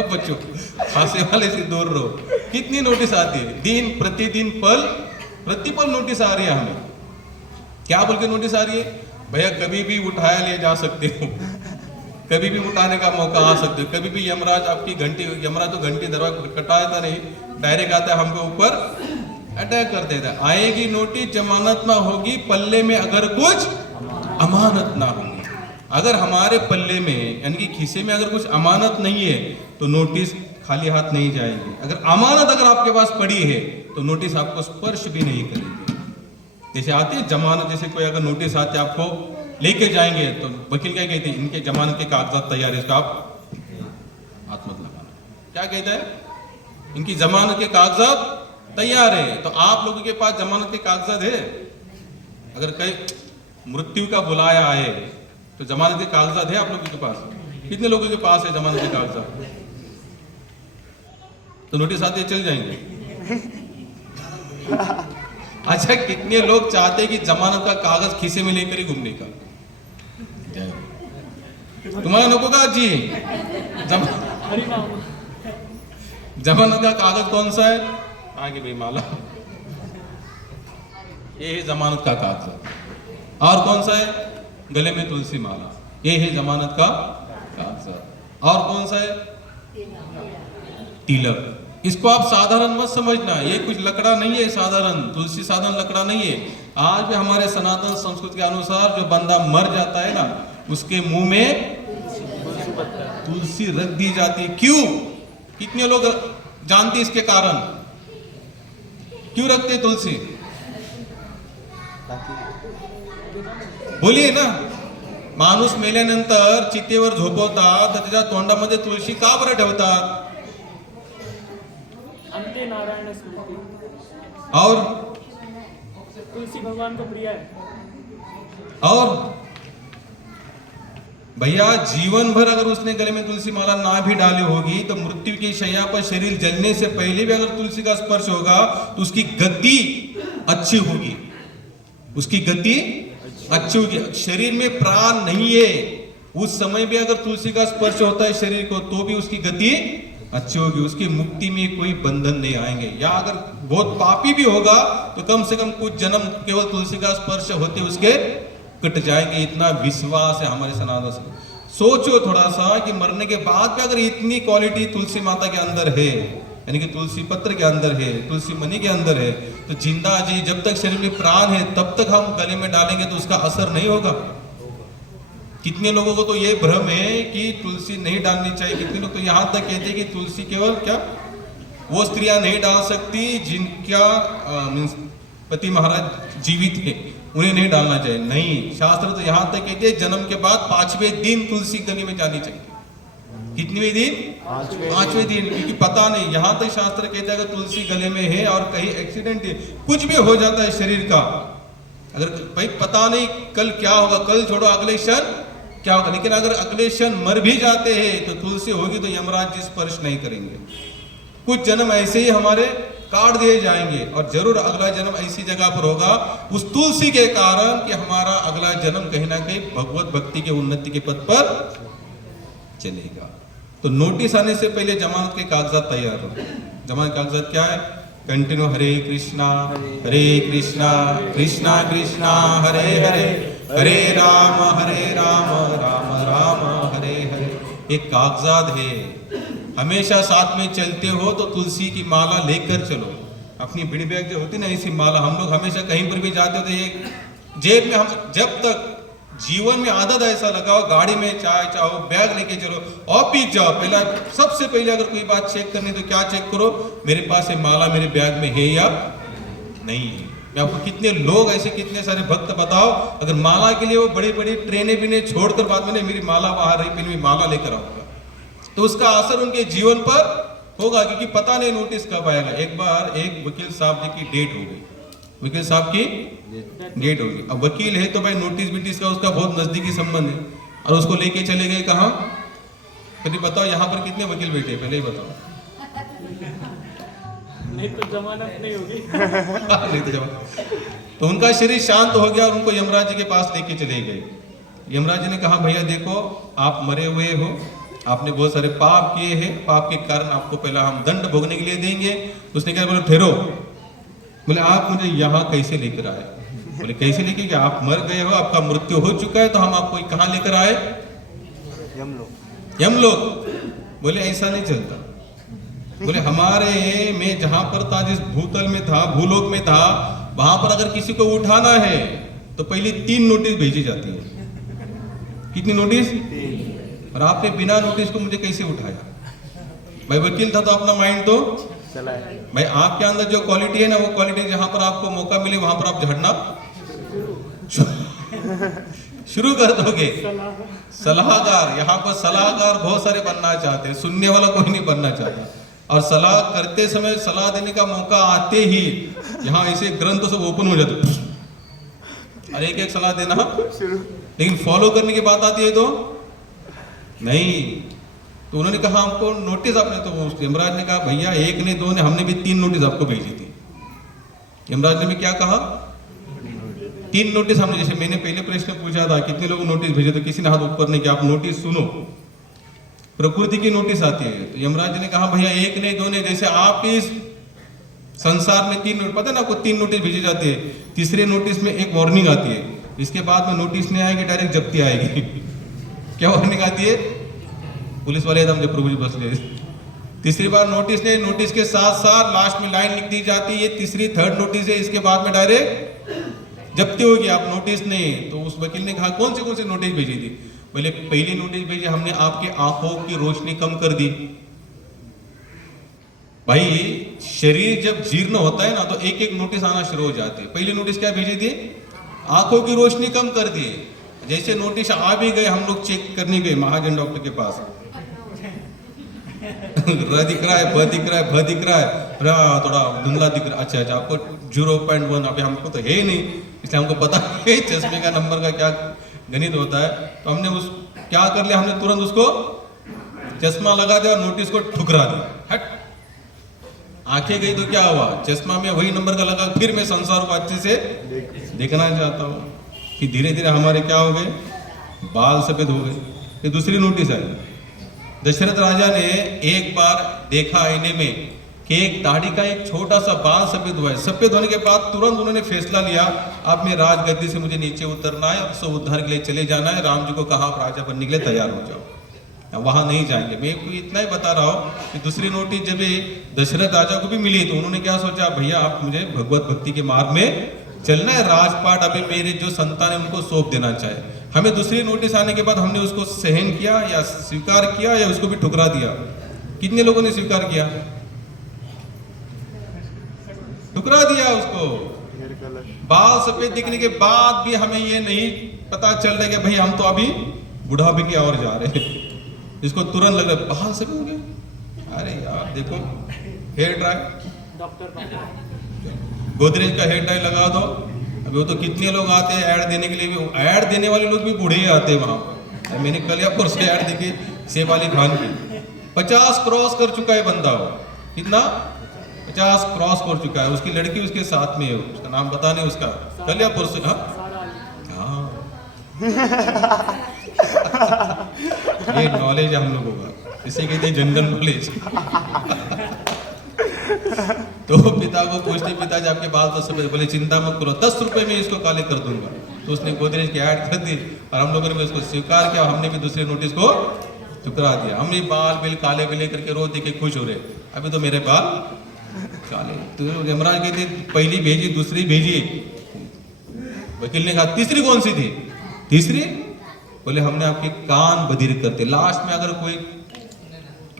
बच्चों खांसे वाले से दूर रहो। कितनी नोटिस आती है, दिन प्रतिदिन पल प्रतिपल नोटिस आ रही है हमें। क्या बोल के नोटिस आ रही है? भैया कभी भी उठाया ले जा सकते हो, कभी भी उठाने का मौका आ सकते हो, कभी भी यमराज आपकी घंटी, यमराज तो घंटी दरवाजा कटाता नहीं, डायरेक्ट आता है हमको ऊपर अटैक कर देता है। आएगी नोटिस जमानत ना होगी, पल्ले में अगर कुछ अमानत ना होगी। अगर हमारे पल्ले में यानी कि खीसे में अगर कुछ अमानत नहीं है तो नोटिस खाली हाथ नहीं जाएगी। अगर अमानत अगर आपके पास पड़ी है तो नोटिस आपको स्पर्श भी नहीं करेगी। जैसे आती है जमानत, जैसे कोई अगर नोटिस आते आपको लेके जाएंगे तो वकील क्या कहते हैं? इनके जमानत के कागजात तैयार है, इसका आप हाथ मत लगाना। क्या कहता है? इनकी जमानत के कागजात तैयार है। तो आप लोगों के पास जमानत के कागजात है? अगर कहीं मृत्यु का बुलाया आए तो जमानत के कागजात है आप लोगों के पास? कितने लोगों के पास है जमानत के कागजात? तो नोटिस आते चल जाएंगे। अच्छा, कितने लोग चाहते हैं कि जमानत का कागज खीसे में लेकर ही घूमने का? तुम्हारा नको का जी? जमानत का कागज कौन सा है? आगे भाई माला, ये है जमानत का कागज। और कौन सा है? गले में तुलसी माला, ये है जमानत का कागज। और कौन सा है? तिलक। इसको आप साधारण मत समझना, ये कुछ लकड़ा नहीं है साधारण, तुलसी साधारण लकड़ा नहीं है। आज भी हमारे सनातन संस्कृति के अनुसार जो बंदा मर जाता है ना, उसके मुंह में तुलसी रख दी जाती है। क्यों? कितने लोग जानते इसके कारण? क्यों रखते तुलसी? बोलिए ना। माणूस मेल्यानंतर चितेवर झोपवतात तर त्याच्या तोंडामध्ये तुळशी का बरं ठेवतात? अंते नारायण स्मृति। और तुलसी भगवान को प्रिय है। और भैया जीवन भर अगर उसने गले में तुलसी माला ना भी डाली होगी तो मृत्यु की शैया पर शरीर जलने से पहले भी अगर तुलसी का स्पर्श होगा तो उसकी गति अच्छी होगी, उसकी गति अच्छी होगी। शरीर में प्राण नहीं है, उस समय भी अगर तुलसी का स्पर्श होता है शरीर को तो भी उसकी गति अच्छी होगी, उसकी मुक्ति में कोई बंधन नहीं आएंगे। या अगर बहुत पापी भी होगा तो कम से कम कुछ जन्म केवल तुलसी का स्पर्श होते उसके कट जाएंगे। इतना विश्वास है हमारे सनातन से। सोचो थोड़ा सा कि मरने के बाद भी अगर इतनी क्वालिटी तुलसी माता के अंदर है, यानी कि तुलसी पत्र के अंदर है, तुलसी मणि के अंदर है, तो जिंदा जी जब तक शरीर में प्राण है तब तक हम गले में डालेंगे तो उसका असर नहीं होगा। कितने लोगों को तो ये भ्रम है कि तुलसी नहीं डालनी चाहिए, कितने लोग तो यहाँ तक कहते हैं कि तुलसी केवल क्या वो स्त्रियां नहीं डाल सकती जिनका मीन्स पति महाराज जीवित है, उन्हें नहीं डालना चाहिए। नहीं, शास्त्र तो यहाँ तक कहते हैं जन्म के बाद 5वें दिन तुलसी गले में जानी चाहिए। कितने दिन? 5वें दिन, क्योंकि पता नहीं, यहाँ तक शास्त्र कहते हैं अगर तुलसी गले में है और कहीं एक्सीडेंट है, कुछ भी हो जाता है शरीर का, अगर भाई पता नहीं कल क्या होगा, कल छोड़ो अगले क्षण क्या होगा, लेकिन अगर अगले क्षण मर भी जाते हैं तो तुलसी होगी तो यमराज जी स्पर्श नहीं करेंगे। कुछ जन्म ऐसे ही हमारे काट दिए जाएंगे और जरूर अगला जन्म ऐसी जगह पर होगा उस तुलसी के कारण कि हमारा अगला जन्म कहीं ना कहीं भगवत भक्ति के उन्नति के पथ पर चलेगा। तो नोटिस आने से पहले जमानत के कागजात तैयार हो। जमानत कागजात क्या है? कंटिन्यू हरे कृष्णा कृष्णा कृष्णा हरे हरे, हरे राम राम राम हरे हरे। एक कागजात है, हमेशा साथ में चलते हो तो तुलसी की माला लेकर चलो। अपनी बिड़ी बैग जो होती ना ऐसी माला, हम लोग हमेशा कहीं पर भी जाते हो तो ये जेब में, हम जब तक जीवन में आदत ऐसा लगाओ, गाड़ी में चाय चाहो बैग लेके चलो, ऑफिस जाओ, पहला सबसे पहले अगर कोई बात चेक करनी तो क्या चेक करो, मेरे पास ये माला मेरे बैग में है या नहीं है। मैं आपको कितने लोग ऐसे, कितने सारे भक्त बताओ, अगर माला के लिए वो बड़ी बड़ी ट्रेनें भी नहीं छोड़कर बाद में मेरी माला बाहर रही, पहले मैं माला लेकर आऊंगा, तो उसका असर उनके जीवन पर होगा, क्योंकि पता नहीं नोटिस कब आएगा। एक बार एक वकील साहब जी की डेट हो गई, वकील साहब की डेट होगी। अब वकील है तो भाई नोटिस बिटिस का उसका बहुत नजदीकी संबंध है, और उसको लेके चले गए कहाँ? पहले बताओ यहाँ पर कितने वकील बैठे, पहले ही बताओ। नहीं तो जमानत नहीं होगी। नहीं तो जमानत। तो उनका शरीर शांत हो गया और उनको यमराज जी के पास लेके चले गए। यमराज जी ने कहा भैया देखो आप मरे हुए हो, आपने बहुत सारे पाप किए हैं, पाप के कारण आपको पहला हम दंड भोगने के लिए देंगे। उसने कहा बोले ठहरो, बोले आप मुझे यहाँ कैसे लेकर आए? बोले कैसे लेके गए? आप मर गए हो, आपका मृत्यु हो चुका है, तो हम आपको कहाँ लेकर आए? यमलोक। बोले ऐसा नहीं चलता। बोले हमारे में जहां पर था, जिस भूतल में था, भूलोक में था, वहां पर अगर किसी को उठाना है तो पहले 3 नोटिस भेजी जाती है। कितनी नोटिस? और आपने बिना नोटिस को मुझे कैसे उठाया? भाई वकील था तो अपना माइंड तो चलाए। भाई आपके अंदर जो क्वालिटी है ना, वो क्वालिटी जहां पर आपको मौका मिले वहां पर आप झड़ना शुरू कर दोगे। सलाहकार, यहाँ पर सलाहकार बहुत सारे बनना चाहते हैं, सुनने वाला कोई नहीं बनना चाहता। और सलाह करते समय, सलाह देने का मौका आते ही यहाँ ऐसे ग्रंथ सब ओपन हो जाते और एक एक सलाह देना, लेकिन फॉलो करने की बात आती है तो नहीं। तो उन्होंने कहा हमको नोटिस, आपने तो यमराज ने कहा भैया 1 ने 2 ने, हमने भी 3 नोटिस आपको भेजी थी। यमराज ने भी क्या कहा? 3 नोटिस हमने, जैसे मैंने पहले प्रश्न पूछा था कितने लोग नोटिस भेजे, तो किसी ने हाथ ऊपर नहीं किया। आप नोटिस सुनो, प्रकृति की नोटिस आती है। तो यमराज जी ने कहा भैया 1 ने 2 ने, जैसे आपके इस संसार में 3 नोटिस, पता है ना आपको 3 नोटिस भेजी जाती है। तीसरे नोटिस में एक वार्निंग आती है, इसके बाद में नोटिस नहीं आएगी, डायरेक्ट जब्ती आएगी। क्या वार्निंग आती है? पुलिस वाले एकदम जब प्रभु जी बस ले। तीसरी बार नोटिस नहीं, नोटिस के साथ साथ लास्ट में लाइन लिख दी जाती है, तीसरी 3rd नोटिस है, इसके बाद में डायरेक्ट जब्ती होगी। आप नोटिस नहीं। तो उस वकील ने कहा कौन सी नोटिस भेजी थी? बोले पहली नोटिस भेजी, हमने आपके आंखों की रोशनी कम कर दी। भाई शरीर जब जीर्ण होता है ना तो एक एक नोटिस आना शुरू हो जाती है। पहली नोटिस क्या भेजी थी? आंखों की रोशनी कम कर दी। जैसे नोटिस आ भी गए, हम लोग चेक करने गए महाजन डॉक्टर के पास। र दिख रहा है, ब दिख रहा है, भ दिख रहा है, थोड़ा धुंधला दिख रहा है। अच्छा, आपको 0.1, अभी हमको तो है ही नहीं, इसलिए हमको पता है चश्मे का नंबर का क्या गणित होता है। तो हमने उस क्या कर लिया, हमने तुरंत उसको चश्मा लगा दिया और नोटिस को ठुकरा दिया। हट, आंखें गई तो क्या हुआ? चश्मा में वही नंबर का लगा। फिर मैं संसार को अच्छे से देखना चाहता हूँ कि धीरे धीरे हमारे क्या हो गए, बाल सफेद हो गए। फिर दूसरी नोटिस आई, दशरथ राजा ने एक बार देखा आईने में कि एक दाढ़ी का एक छोटा सा बाल सफेद हुआ है। सफेद होने के बाद तुरंत उन्होंने फैसला लिया, अब मैं राजगद्दी से मुझे नीचे उतरना है, अब सब उद्धार के लिए चले जाना है। राम जी को कहा आप राजा बनने के लिए तैयार हो जाओ, वहां नहीं जाएंगे। मैं इतना ही बता रहा हूँ कि दूसरी नोटिस जब दशरथ राजा को भी मिली तो उन्होंने क्या सोचा, भैया आप मुझे भगवत भक्ति के मार्ग में चलना है, राजपाट अभी मेरे जो संतान है उनको सौंप देना चाहे। हमें दूसरी नोटिस आने के बाद हमने उसको सहन किया या स्वीकार किया या उसको भी ठुकरा दिया? कितने लोगों ने स्वीकार किया? ठुकरा दिया उसको। बाल सफेद दिखने के बाद भी हमें ये नहीं पता चल रहा कि भाई हम तो अभी बुढ़ापे की ओर जा रहे हैं। इसको तुरंत लग रहा है बाल सफेद हो गए। अरे यार देखो, हेयर ड्राई, डॉक्टर गोदरेज का हेयर ड्राई लगा दो। अभी वो तो कितने लोग आते हैं ऐड देने के लिए, भी ऐड देने वाले लोग भी बूढ़े ही आते हैं वहां पर। मैंने कल या परसों ऐड देखी सेब अली खान की, 50 क्रॉस कर चुका है बंदा। वो कितना 50 क्रॉस कर चुका है। उसकी लड़की उसके साथ में है, उसका नाम पता नहीं उसका, कल या परसों। हाँ ये नॉलेज है हम लोगों का, इसे कहते हैं जनरल नॉलेज। तो पिता को पूछते, पिताजी आपके बाल तो सफेद। बोले चिंता मत करो, 10 रुपए में इसको काले कर दूंगा। तो उसने गोदरेज की ऐड कर दी और हम लोगों ने उसको स्वीकार किया। हमने भी दूसरे नोटिस को ठुकरा दिया। हम भी बाल बिल काले बिले करके रो दे के खुश हो रहे, अभी तो मेरे बाल काले। तो यमराज कहते पहली भेजी, दूसरी भेजी। वकील ने कहा तीसरी कौन सी थी? तीसरी बोले हमने आपके कान बधिर करते। लास्ट में अगर कोई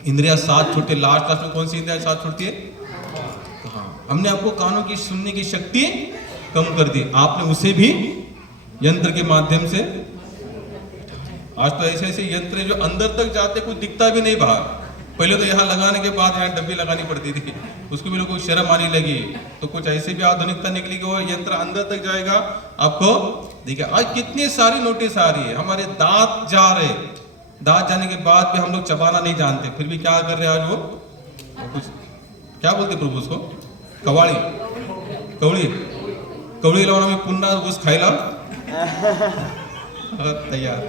इंद्रिया साथ छूटते, लास्ट में कौन सी इंद्रिया साथ छूटती है? हाँ, हमने आपको कानों की सुनने की शक्ति कम कर दी, आपने उसे भी यंत्र के माध्यम से। आज तो ऐसे ऐसे यंत्र जो अंदर तक जाते, कुछ दिखता भी नहीं बाहर। पहले तो यहाँ लगाने के बाद यहाँ डब्बी लगानी पड़ती थी, उसको भी लोगों को शर्म आने लगी। तो कुछ ऐसे भी आधुनिकता निकली कि वो यंत्र अंदर तक जाएगा आपको देखिए। आज कितनी सारी नोटिस आ रही है, हमारे दांत जा रहे, दांत जाने के बाद भी हम लोग चबाना नहीं जानते, फिर भी क्या कर रहे हैं आज वो कुछ क्या बोलते प्रभु उसको, कवाड़ी, कवड़ी, कवड़ी लावना में पुन्ना घुस खाईला तैयार।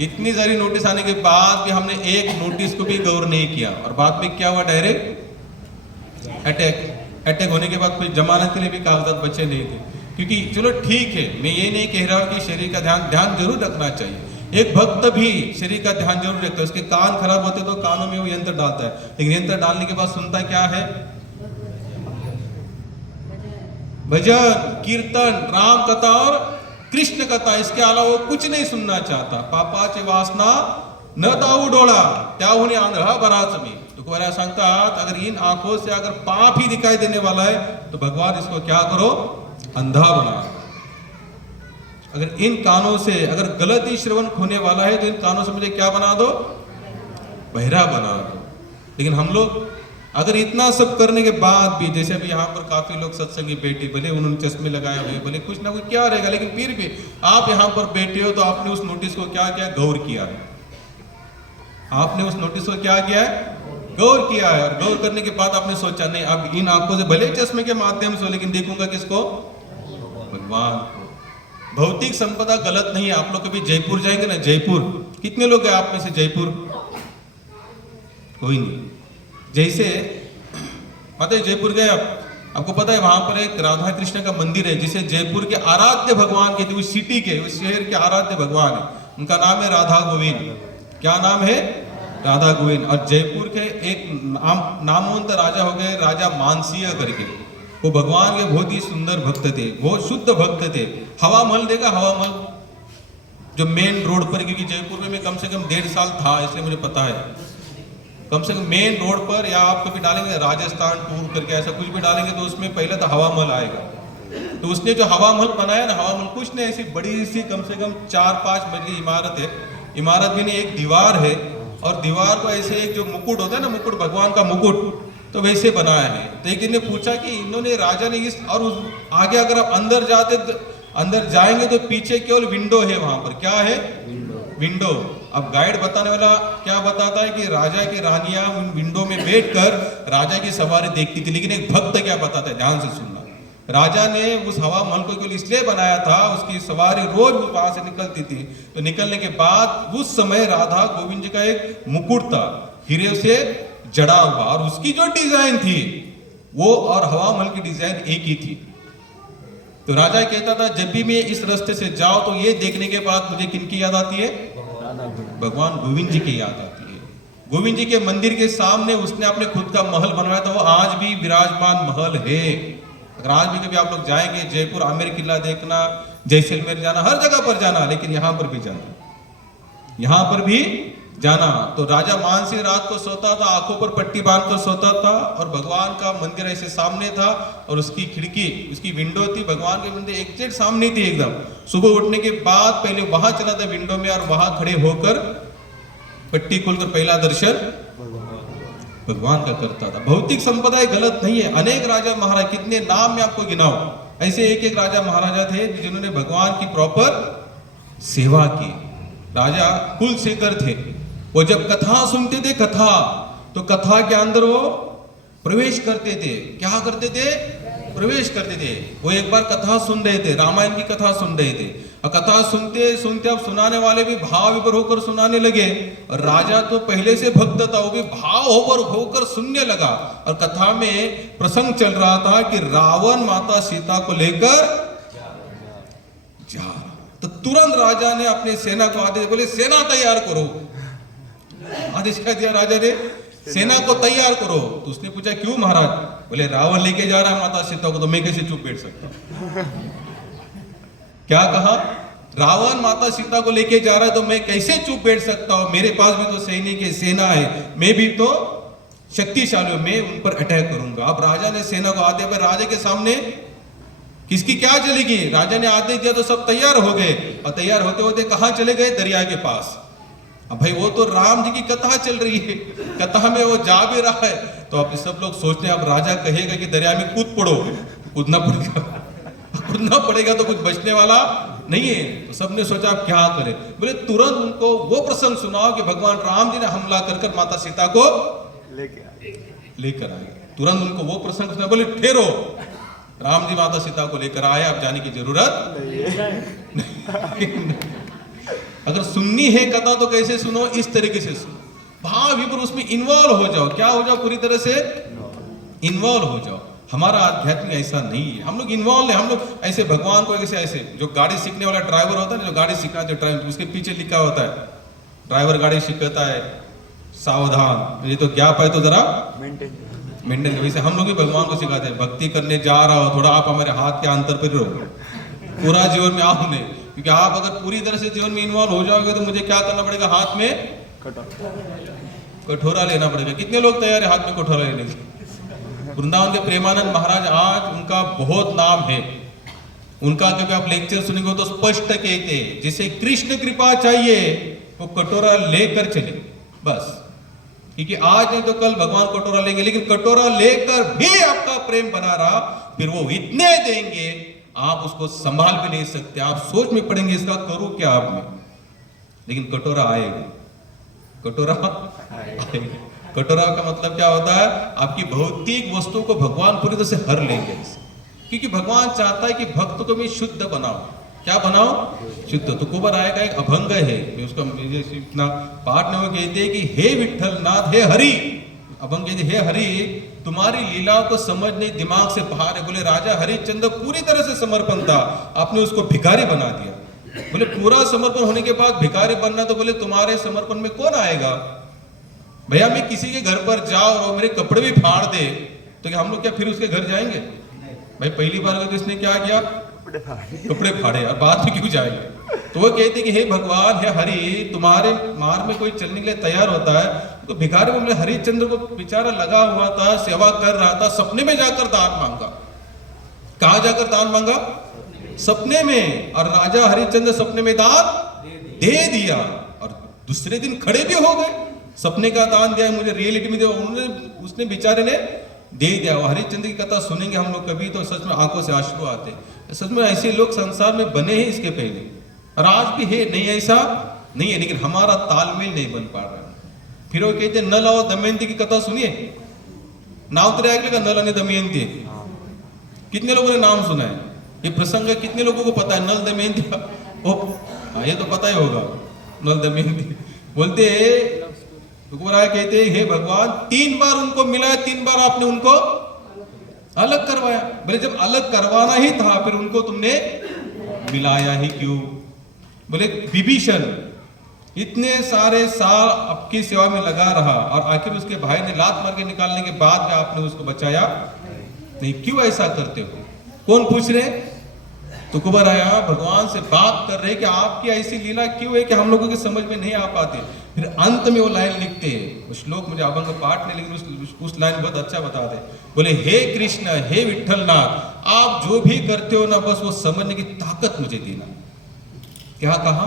इतनी सारी नोटिस आने के बाद भी हमने एक नोटिस को भी गौर नहीं किया, और बाद में क्या हुआ, डायरेक्ट अटैक होने के बाद कोई जमानत के लिए भी कागजात बचे नहीं थे। क्योंकि चलो ठीक है, मैं ये नहीं कह रहा हूं कि शरीर का ध्यान जरूर रखना चाहिए। एक भक्त भी शरीर का ध्यान जरूर रखता है। उसके कान खराब होते तो कानों में वो यंत्र डालता है, लेकिन यंत्र डालने के बाद सुनता क्या है? भजन, कीर्तन, राम कथा और कृष्ण कथा। इसके अलावा वो कुछ नहीं सुनना चाहता। पापाची वासना न दाऊ डोळा त्याहून आंधळा बराच मी। तुकोबाराय सांगतात, अगर इन आंखों से अगर पाप ही दिखाई देने वाला है तो भगवान इसको क्या करो, अंधा बना। अगर इन कानों से अगर गलत ही श्रवण होने वाला है तो इन कानों से मुझे क्या बना दो, बहरा बना दो। लेकिन हम लोग अगर इतना सब करने के बाद भी, जैसे अभी यहाँ पर काफी लोग सत्संगी बैठे, भले उन्होंने चश्मे लगाए हुए, भले कुछ ना कुछ क्या रहेगा, लेकिन फिर भी आप यहाँ पर बैठे हो तो आपने उस नोटिस को क्या किया, गौर किया है। आपने उस नोटिस को क्या किया है, गौर किया है। और गौर करने के बाद आपने सोचा नहीं, अब इन आंखों से भले चश्मे के माध्यम से, लेकिन देखूंगा किसको, भगवान को। भौतिक संपदा गलत नहीं है। आप लोग कभी जयपुर जाएंगे ना, जयपुर कितने लोग हैं आप में से जयपुर? कोई नहीं। जैसे मतलब जयपुर गए आप, आपको पता है वहां पर एक राधा कृष्ण का मंदिर है, जिसे जयपुर के आराध्य भगवान कहते हैं। उस सिटी के, उस शहर के आराध्य भगवान है, उनका नाम है राधा गोविंद। क्या नाम है? राधा गोविंद। और जयपुर के एक नामवंत राजा हो गए, राजा मानसिंह करके। वो भगवान के बहुत ही सुंदर भक्त थे, बहुत शुद्ध भक्त थे। हवा महल देखा, हवा महल जो मेन रोड पर, क्योंकि जयपुर में मैं कम से कम 1.5 साल था, इसलिए मुझे पता है। कम से कम मेन रोड पर, या आप कभी डालेंगे राजस्थान टूर करके ऐसा कुछ भी डालेंगे तो उसमें पहले तो हवा महल आएगा। तो उसने जो हवा महल बनाया ना, हवा महल कुछ नहीं, ऐसी बड़ी सी कम से कम 4-5 मंजिली इमारत है। इमारत भी नहीं, एक दीवार है, और दीवार को ऐसे एक जो मुकुट होता है ना, मुकुट भगवान का मुकुट, तो वैसे बनाया है। तो एक दिन ने पूछा कि इन्होंने, राजा ने इस, और आगे अगर आप अंदर जाते, अंदर जाएंगे तो पीछे केवल विंडो है, वहां पर क्या है, विंडो। अब गाइड बताने वाला क्या बताता है कि राजा की रानियां उन विंडो में बैठकर राजा की सवारी देखती थी। लेकिन एक भक्त क्या बताता है, ध्यान से सुनना। राजा ने उस हवा महल को केवल इसलिए बनाया था, उसकी सवारी रोज वहां से निकलती थी। तो निकलने के बाद उस समय राधा गोविंद जी का एक मुकुट था, हीरे से जड़ा हुआ, और उसकी जो डिजाइन थी वो और हवा महल की डिजाइन एक ही थी। तो राजा कहता था, जब भी मैं इस रास्ते से जाऊं तो ये देखने के बाद मुझे किनकी याद आती है, भगवान गोविंद जी की याद आती है। गोविंद जी के मंदिर के सामने उसने अपने खुद का महल बनवाया था, वो आज भी विराजमान महल है। अगर आज भी कभी आप लोग जाएंगे जयपुर, आमेर किला देखना, जैसलमेर जाना, हर जगह पर जाना, लेकिन यहाँ पर भी जाना, यहाँ पर भी जाना। तो राजा मानसिंह रात को सोता था, आंखों पर पट्टी बांधकर सोता था, और भगवान का मंदिर ऐसे सामने था, और उसकी खिड़की, उसकी विंडो थी, भगवान के मंदिर एग्जैक्ट सामने थी एकदम। सुबह उठने के बाद पहले वहां चला था विंडो में, और वहां खड़े होकर पट्टी खोलकर पहला दर्शन भगवान का करता था। भौतिक संपदा गलत नहीं है। अनेक राजा महाराज, कितने नाम में आपको गिनाओ, ऐसे एक एक राजा महाराजा थे जिन्होंने भगवान की प्रॉपर सेवा की। राजा कुलशेखर थे, वो जब कथा सुनते थे, कथा, तो कथा के अंदर वो प्रवेश करते थे। क्या करते थे? प्रवेश करते थे। वो एक बार कथा सुन रहे थे, रामायण की कथा सुन रहे थे, और कथा सुनते सुनते अब सुनाने वाले भी भाव विभोर होकर सुनाने लगे, और राजा तो पहले से भक्त था, वो भी भाव होकर सुनने लगा। और कथा में प्रसंग चल रहा था कि रावण माता सीता को लेकर जा रहा, तो तुरंत राजा ने अपने सेना को आदेश, बोले सेना तैयार करो। आदेश क्या दिया राजा ने? सेना को तैयार करो। तो उसने पूछा क्यों महाराज? बोले रावण लेके जा रहा है माता सीता को, तो मैं कैसे चुप बैठ सकता हूं? क्या कहा? रावण माता सीता को लेके जा रहा है तो मैं कैसे चुप बैठ सकता हूं? मेरे पास भी तो सैनिक है, सेना है, मैं भी तो शक्तिशाली हूं, मैं उन पर अटैक करूंगा। अब राजा ने सेना को आदेश, राजा के सामने किसकी क्या चलेगी? राजा ने आदेश दिया तो सब तैयार हो गए, और तैयार होते होते कहां चले गए? दरिया के पास। अब भाई वो तो राम जी की कथा चल रही है, कथा में वो जा भी रहा है, तो अब सब लोग सोचते हैं अब राजा कहेगा कि दरिया में कूद पड़ो, कूदना पड़ेगा, कूदना पड़ेगा तो कुछ बचने वाला नहीं है। तो सबने सोचा अब क्या करें? बोले तुरंत उनको वो प्रसंग सुनाओ कि भगवान राम जी ने हमला कर माता सीता को लेकर आए। तुरंत उनको वो प्रसंग सुना। बोले ठहरो, राम जी माता सीता को लेकर आए, अब जाने की जरूरत नहीं। अगर सुननी है कथा तो कैसे सुनो? इस तरीके से सुनो, भाव विभोर उसमें इन्वॉल्व हो जाओ। क्या हो जाओ? पूरी तरह से इन्वॉल्व हो जाओ। हमारा आध्यात्मिक ऐसा नहीं है, हम लोग इन्वॉल्व है। हम लोग ऐसे भगवान को ऐसे जो गाड़ी सीखने वाला ड्राइवर होता है ना, जो गाड़ी सिखाते ड्राइवर, उसके पीछे लिखा होता है ड्राइवर गाड़ी सिखाता है सावधान, ये तो गैप है तो जरा मेंटेन। वैसे हम लोग भी भगवान को सिखाते हैं, भक्ति करने जा रहा हो, थोड़ा आप हमारे हाथ के अंतर पर रहो, पूरा जीवन में आओ नहीं, क्योंकि आप अगर पूरी तरह से जीवन में इन्वॉल्व हो जाओगे तो मुझे क्या करना पड़ेगा? हाथ में कटोरा लेना पड़ेगा। कितने लोग तैयार है हाथ में कटोरा लेने के? वृंदावन के प्रेमानंद महाराज, आज उनका बहुत नाम है, उनका कभी आप लेक्चर सुनेंगे तो स्पष्ट कहते हैं जिसे कृष्ण कृपा चाहिए वो कटोरा लेकर चले बस, क्योंकि आज नहीं तो कल भगवान कटोरा लेंगे, लेकिन कटोरा लेकर भी आपका प्रेम बना रहा, फिर वो इतने देंगे आप उसको संभाल भी नहीं सकते, आप सोच में पड़ेंगे इसका करूं क्या आप में, लेकिन कटोरा आएगा। कटोरा आएगा। कटोरा का मतलब क्या होता है? आपकी भौतिक वस्तु को भगवान पूरी तरह से हर लेंगे, क्योंकि भगवान चाहता है कि भक्त को मैं शुद्ध बनाओ। क्या बनाओ? शुद्ध। तो कुबर आएगा एक अभंग है, उसका इतना पाठ में वो कहते हैं कि हे विठ्ठल नाथ, हे हरि, अभंग कहते हे हरि तुम्हारी लीलाओं को समझ नहीं, दिमाग से बाहर है। बोले राजा हरिश्चंद्र पूरी तरह से समर्पण था, आपने उसको भिखारी बना दिया। बोले पूरा समर्पण होने के बाद भिखारी बनना, तो बोले तुम्हारे समर्पण में कौन आएगा? भैया मैं किसी के घर पर जाओ और मेरे कपड़े भी फाड़ दे तो क्या हम लोग क्या फिर उसके घर जाएंगे? भाई पहली बार तो इसने क्या किया? कपड़े फाड़े, और बाद में क्यों जाएंगे? तो वो कहते कि हे भगवान, हे हरि, तुम्हारे मार्ग में कोई चलने के लिए तैयार होता है तो भिखारी को, हरिश्चंद्र को बेचारा लगा हुआ था, सेवा कर रहा था, सपने में जाकर दान मांगा। कहां जाकर दान मांगा? सपने में। और राजा हरिश्चंद्र सपने में दान दे दिया, और दूसरे दिन खड़े भी हो गए। सपने का दान दिया, मुझे रियलिटी में दिया, उन्होंने, उसने बेचारे ने दे दिया। हरिश्चंद्र की कथा सुनेंगे हम लोग कभी तो सच में आंखों से आंसू आते। सच में ऐसे लोग संसार में बने हैं इसके पहले, और आज भी है, नहीं ऐसा नहीं है, लेकिन हमारा तालमेल नहीं बन पा रहा है। फिर वो कहते नल और दमयंती की कथा सुनिए, नाव तो रहेगा नल और दमयंती, कितने लोगों ने नाम सुना है? ये प्रसंग कितने लोगों को पता है? नल दमयंती, ये तो पता ही होगा नल दमयंती। बोलते कहते हे भगवान 3 बार उनको मिला, 3 बार आपने उनको अलग करवाया। बोले जब अलग करवाना ही था फिर उनको तुमने मिलाया ही क्यों? बोले विभीषण इतने सारे साल आपकी सेवा में लगा रहा और आखिर उसके भाई ने लात मार के निकालने के बाद में आपने उसको बचाया नहीं, क्यों ऐसा करते हो? कौन पूछ रहे? तुकबर आया भगवान से बात कर रहे कि आपकी ऐसी लीला क्यों है कि हम लोगों के समझ में नहीं आ पाते। फिर अंत में वो लाइन लिखते हैं, वो श्लोक मुझे अभंग पाठ नहीं, लेकिन उस लाइन बहुत अच्छा बताते, बोले हे कृष्ण हे विठ्ठलनाथ, आप जो भी करते हो ना बस वो समझने की ताकत मुझे देना। क्या कहा?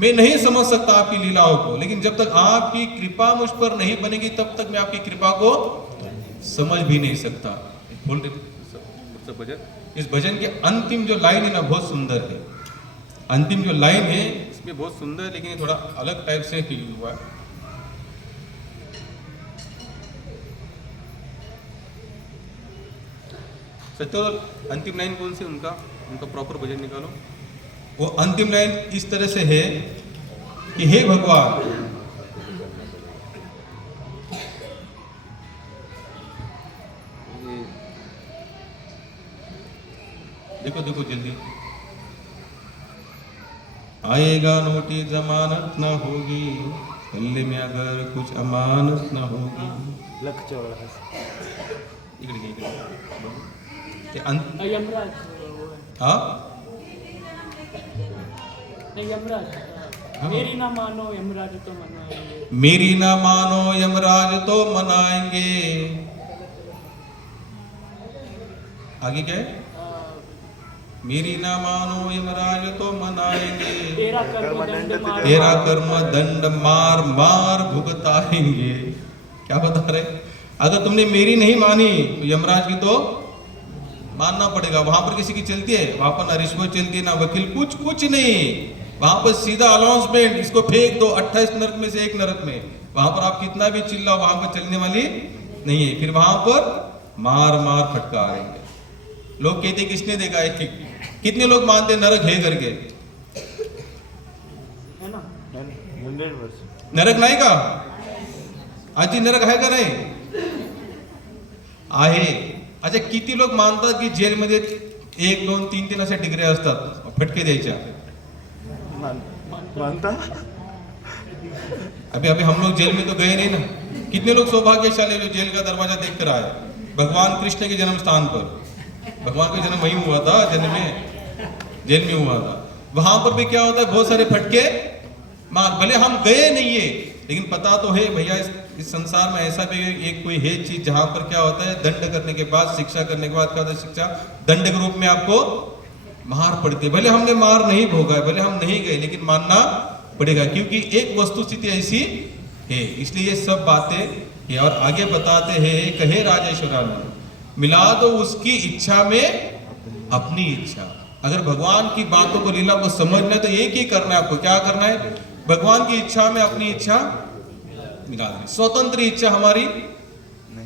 मैं नहीं समझ सकता आपकी लीलाओं को, लेकिन जब तक आपकी कृपा मुझ पर नहीं बनेगी तब तक मैं आपकी कृपा को समझ भी नहीं सकता। बोल रहे भजन, इस भजन के अंतिम जो लाइन है ना बहुत सुंदर है। अंतिम जो लाइन है इसमें बहुत सुंदर है, लेकिन ये थोड़ा अलग टाइप से फील हुआ है। सत्य, अंतिम लाइन कौन सी उनका प्रॉपर भजन निकालो। वो अंतिम लाइन इस तरह से है कि हे भगवान, देखो देखो जल्दी, आएगा नोटिस जमानत ना होगी, गले में अगर कुछ अमानत ना होगी। लख चौराहा इकडे यमराज हाँ यमराज, मेरी ना मानो यमराज तो मनाएंगे, मेरी ना मानो यमराज तो मनाएंगे। आगे क्या है? मेरी ना मानो यमराज तो मनाएंगे, तेरा कर्म दंड मार, तेरा कर्म दंड मार मार भुगताएंगे। क्या बता रहे? अगर तुमने मेरी नहीं मानी तो यमराज की तो मानना पड़ेगा। वहां पर किसी की चलती है? वहां पर ना रिश्वत चलती है ना वकील, कुछ नहीं। वहां पर सीधा अनाउंसमेंट, इसको फेंक दो 28 नरक में से एक नरक में। वहां पर आप कितना भी चिल्लाओ वहां पर चलने वाली नहीं है। फिर वहां पर मार मार फटकारेंगे। लोग कहते किसने देखा है? कितने लोग मानते नरक है करके? है ना? 100%। नरक नाही का? आजी नरक आहे का नाही? आहे। अच्छा, किती लोक मानतात की जेलमध्ये 1, 2, 3, 3 अशा डिग्री असतात फटके द्यायच्या? मानता? अभी हम लोग जेल में तो गए नहीं ना। कितने लोग सौभाग्यशाली जो जेल का दरवाजा देख कर आए? भगवान कृष्ण के जन्म स्थान पर, भगवान का जन्म वहीं हुआ था, जन्म में जेल में हुआ था। वहां पर भी क्या होता है? बहुत सारे फटके मार। भले हम गए नहीं है, लेकिन पता तो है भैया इस संसार में ऐसा भी एक कोई है चीज जहां पर क्या होता है, दंड करने के बाद, शिक्षा करने के बाद क्या होता है? शिक्षा दंड के रूप में आपको मार पड़ती है। भले हमने मार नहीं भोगा है, भले हम नहीं गए, लेकिन मानना पड़ेगा, क्योंकि एक वस्तुस्थिति ऐसी है। इसलिए ये सब बातें और आगे बताते हैं, कहे राजेश्वरानंद, मिला दो उसकी इच्छा में अपनी इच्छा। अगर भगवान की बातों को, लीला को समझना है तो एक ही करना है आपको। क्या करना है? भगवान की इच्छा में अपनी इच्छा मिला दें। स्वतंत्र इच्छा हमारी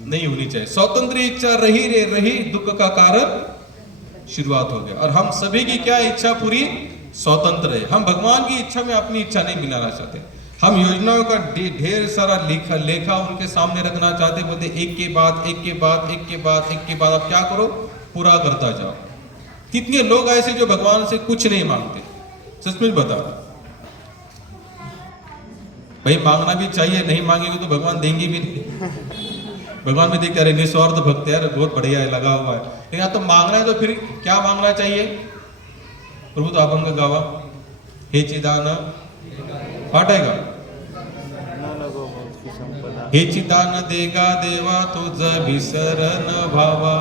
नहीं होनी चाहिए। स्वतंत्र इच्छा रही दुख का कारण शुरुआत हो गया। और हम सभी की क्या इच्छा पूरी स्वतंत्र है। हम भगवान की इच्छा में अपनी इच्छा नहीं मिलाना चाहते। हम योजनाओं का ढेर सारा लेखा उनके सामने रखना चाहते, बोलते एक के बाद एक के बाद एक के बाद एक के बाद आप क्या करो? पूरा करता जाओ। कितने लोग ऐसे जो भगवान से कुछ नहीं मांगते? सचमुच बता भाई, मांगना भी चाहिए, नहीं मांगेंगे तो भगवान देंगे भी नहीं। भगवान में देखते अरे निस्वार्थ भक्त यार, बहुत बढ़िया है, लगा हुआ है। लेकिन आप तो मांगना है तो फिर क्या मांगना चाहिए? प्रभु तो अभंग गावा, हे चिदान पाठ आहे का? हे चिदान देगा देवा तुझ विसरण व्हावा,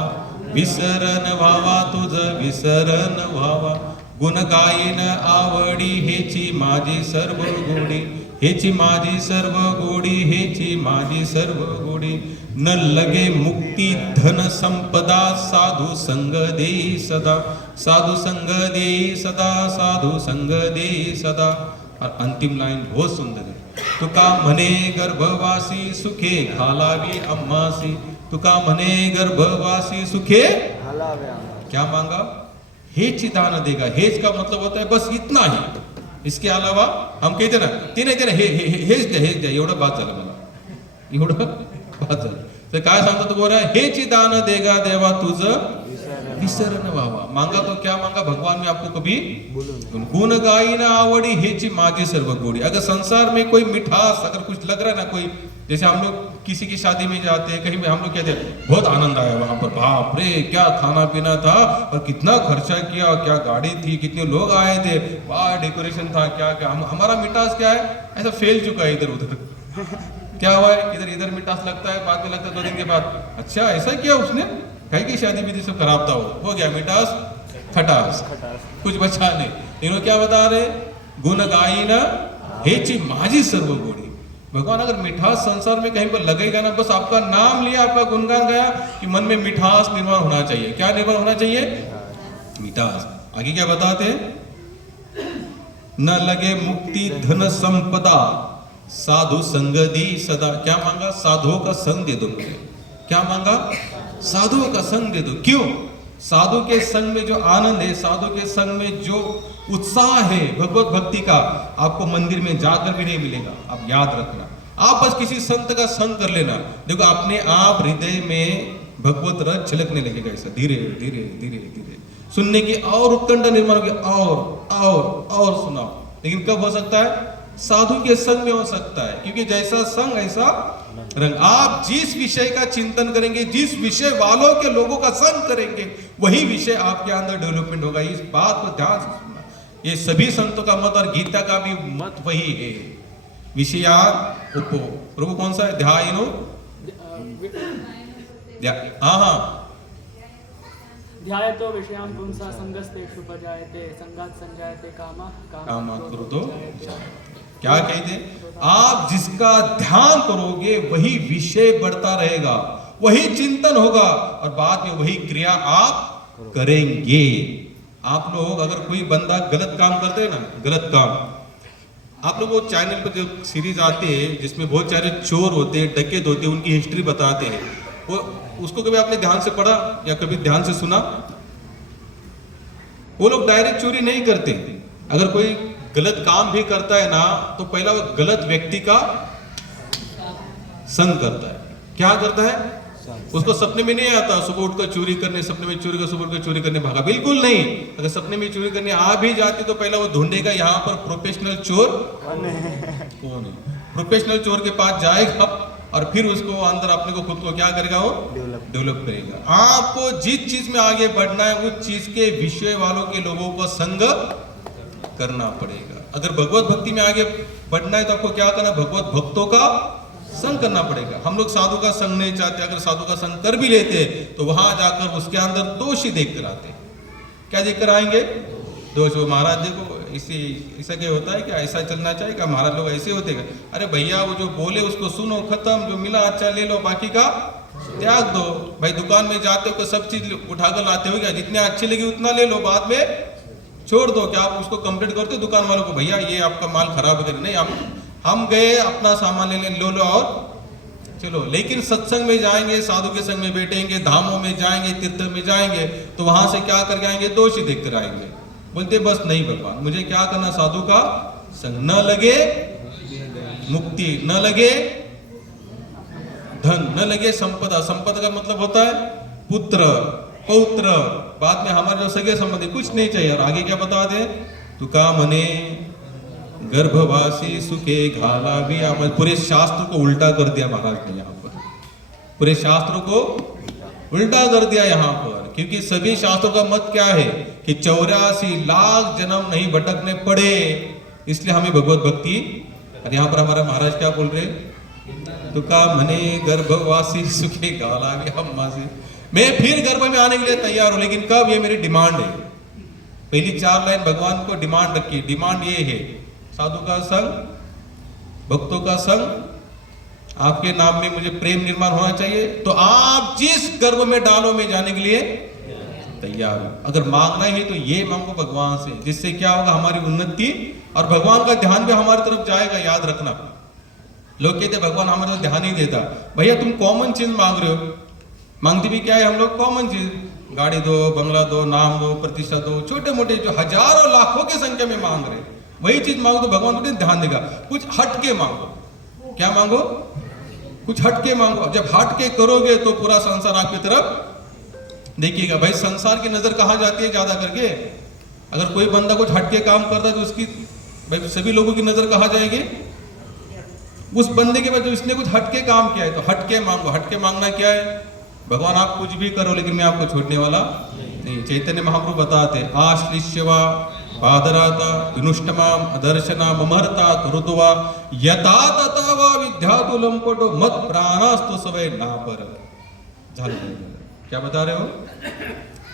विसरण व्हावा तुझ विसरण व्हावा, गुण गायन आवडी हेची माझी सर्व गोडी, हेची माझी सर्व गोडी, हेची माझी सर्व गोडी, न लगे मुक्ती धन संपदा, साधु संग दे सदा, साधु संग दे सदा, साधु संग दे सदा। और अंतिम लाइन बहुत सुंदर है, तुका म्हणे गर्भवासी सुखे घालावी अम्मासी, तुका म्हणे गर्भवासी सुखे घालावे। क्या मांगा? हेच दान देगा। हेच का मतलब होता है बस इतना ही, इसके अलावा हम कहते ना ते नाही ते हेच द्या एवढं बाद झालं मला, एवढं बाद झालं। तर काय सांगतो तो बोला, हेच दान देगा देवा तुझं विसरण व्हावा। मांगा तो क्या मांगा? भगवान में आपको कभी गुण गाई ना आवड़ी हेची माझी सर्व गोड़ी। अगर संसार में कोई मिठास अगर कुछ लग रहा है ना, कोई जैसे हम लोग किसी की शादी में जाते हैं, कहीं भी हम लोग कहते हैं बहुत आनंद आया वहां पर, बाप रे क्या खाना पीना था और कितना खर्चा किया, क्या गाड़ी थी, कितने लोग आए थे, वाह डेकोरेशन था, क्या क्या हमारा मिठास क्या है, ऐसा फैल चुका है इधर उधर। क्या हुआ है, इधर इधर मिठास लगता है, बाद में लगता है 2 दिन के बाद, अच्छा ऐसा किया उसने, कहीं की शादी विधि सब खराब था, हो गया मिठास खटास, कुछ बचा नहीं। इन्होंने क्या बता रहे, गुण गाई ना हेची माझी सर्व गोड़ी। भगवान अगर मिठास संसार में कहीं पर लगेगा ना, बस आपका नाम लिया, आपका गुणगान गाया कि मन में मिठास निर्माण होना चाहिए। क्या निर्माण होना चाहिए, मिठास। आगे क्या बताते हैं, न लगे मुक्ति धन संपदा साधु संग दी सदा। क्या मांगा, साधुओं का संग दे दो मुझे। क्या मांगा, साधुओं का संग दे दो। क्यों, साधु के संग में जो आनंद है, साधु के संग में जो उत्साह है भगवत भक्ति का, आपको मंदिर में जाकर भी नहीं मिलेगा। आप याद रखना, आप बस किसी संत का संग कर लेना, देखो अपने आप हृदय में भगवत रस छलकने लगेगा, ऐसा धीरे धीरे धीरे धीरे सुनने की और उत्कंठा निर्माण होगी, और सुनाओ। लेकिन कब हो सकता है, साधु के संग में हो सकता है, क्योंकि जैसा संग ऐसा रंग। आप जिस विषय का चिंतन करेंगे, जिस विषय वालों के लोगों का संग करेंगे, वही विषय आपके अंदर डेवलपमेंट होगा। इस बात को ध्यान से सुनना, ये सभी संतों का मत और गीता का भी मत वही है। विषयान उपो, प्रभु कौन सा है, ध्यानो, हाँ ध्यायतो विषयान् पुंसा संगस्तेषु उपजायते संगात् संजायते कामः क्रोधो। क्या कहते, आप जिसका ध्यान करोगे वही विषय बढ़ता रहेगा, वही चिंतन होगा और बाद में वही क्रिया आप करेंगे। आप लोग अगर कोई बंदा गलत काम करते हैं ना, गलत काम, आप लोग वो चैनल पर जो सीरीज आते हैं जिसमें बहुत सारे चोर होते हैं, डकैत होते हैं, उनकी हिस्ट्री बताते हैं, वो उसको कभी आपने ध्यान से पढ़ा या कभी ध्यान से सुना? वो लोग डायरेक्ट चोरी नहीं करते। अगर कोई गलत काम भी करता है ना, तो पहला वो गलत व्यक्ति का संग करता है। क्या करता है, उसको सपने में नहीं आता सुबह उठकर चोरी करने, सपने में चोरी कर, सुबह उठकर चोरी करने भागा, बिल्कुल नहीं। अगर सपने में चोरी करने आ भी जाती तो पहला वो ढूंढेगा यहाँ पर प्रोफेशनल चोर कौन है, प्रोफेशनल चोर के पास जाएगा और फिर उसको अंदर अपने को खुद को क्या करेगा, वो डेवलप करेगा। आपको जिस चीज में आगे बढ़ना है उस चीज के विषय वालों के लोगों को संग करना पड़ेगा। अगर भगवत भक्ति में आगे बढ़ना है तो आपको क्या करना, भगवत भक्तों का संग करना पड़ेगा। हम लोग साधु का संग नहीं चाहते, अगर साधु का संग कर भी लेते तो वहां जाकर उसके अंदर दोष ही देख कर आते। क्या देख कर आएंगे, दोष। वो महाराज देखो इसी ऐसा क्या होता है, क्या ऐसा चलना चाहिए, क्या महाराज लोग ऐसे होते हैं? अरे भैया वो जो बोले उसको सुनो, खत्म, जो मिला अच्छा ले लो, बाकी का त्याग दो। भाई दुकान में जाते हो तो सब चीज उठाकर लाते हो क्या, जितने अच्छे लगे उतना ले लो, बाद में छोड़ दो। क्या आप उसको कंप्लेंट करते हो दुकान वालों को, भैया ये आपका माल खराब है? नहीं, हम गए अपना सामान ले लो और चलो। लेकिन सत्संग में जाएंगे, साधु के संग में बैठेंगे, धामों में जाएंगे, तीर्थ में जाएंगे तो वहां से क्या करके आएंगे, दोष ही देख कर आएंगे। बोलते बस नहीं भगवान, मुझे क्या करना, साधु का संग, न लगे मुक्ति, न लगे धन, न लगे संपदा। संपदा का मतलब होता है पुत्र पौत्र, बाद में हमारे जो सगे संबंधी, कुछ नहीं चाहिए। और आगे क्या बता दे, तू का मने गर्भवासी सुखे घाला भी। पूरे शास्त्र को उल्टा कर दिया महाराज ने यहाँ पर, पूरे शास्त्रों को उल्टा कर दिया यहाँ पर। क्योंकि सभी शास्त्रों का मत क्या है कि 84 लाख जन्म नहीं भटकने पड़े, इसलिए हमें भगवत भक्ति। और यहाँ पर हमारा महाराज क्या बोल रहे, तुका मने गर्भवासी सुखे गाला भी हम मासी। मैं फिर गर्भ में आने के लिए तैयार हूं, लेकिन कब, ये मेरी डिमांड है। पहली 4 लाइन भगवान को डिमांड रखी, डिमांड ये है, साधु का संग, भक्तों का संग, आपके नाम में मुझे प्रेम निर्माण होना चाहिए। तो आप जिस गर्भ में डालो में जाने के लिए तैयार हो। अगर मांगना है तो ये मांगो भगवान से, जिससे क्या होगा, हमारी उन्नति और भगवान का ध्यान भी हमारी तरफ जाएगा। याद रखना, लोग कहते भगवान हमारे तरफ ध्यान नहीं देता। भैया तुम कॉमन चीज मांग रहे हो, मांगते भी क्या है हम लोग, कॉमन चीज, गाड़ी दो, बंगला दो, नाम दो, प्रतिष्ठा दो, छोटे मोटे जो हजारों लाखों की संख्या में मांग रहे, वही चीज मांगो तो भगवान को ध्यान देगा। कुछ हट के मांगो, क्या मांगो, कुछ हट के मांगो। जब हट के करोगे तो पूरा संसार आपकी तरफ देखिएगा। भाई संसार की नजर कहाँ जाती है ज्यादा करके, अगर कोई बंदा कुछ हट के काम करता है तो उसकी, भाई सभी लोगों की नजर कहाँ जाएगी, उस बंदे के बाद इसने कुछ हटके काम किया है तो हटके मांगो। हटके मांगना क्या है? भगवान आप कुछ भी करो लेकिन मैं आपको छोड़ने वाला नहीं। चैतन्य महाप्रभु बताते आश्लिष्यवा पादराता विनुष्टमाम अदर्शना ममहर्ता करुतवा यथा तथा वा विद्यातु लंपटो मत प्राणास्तु सवै नापर। क्या बता रहे हो?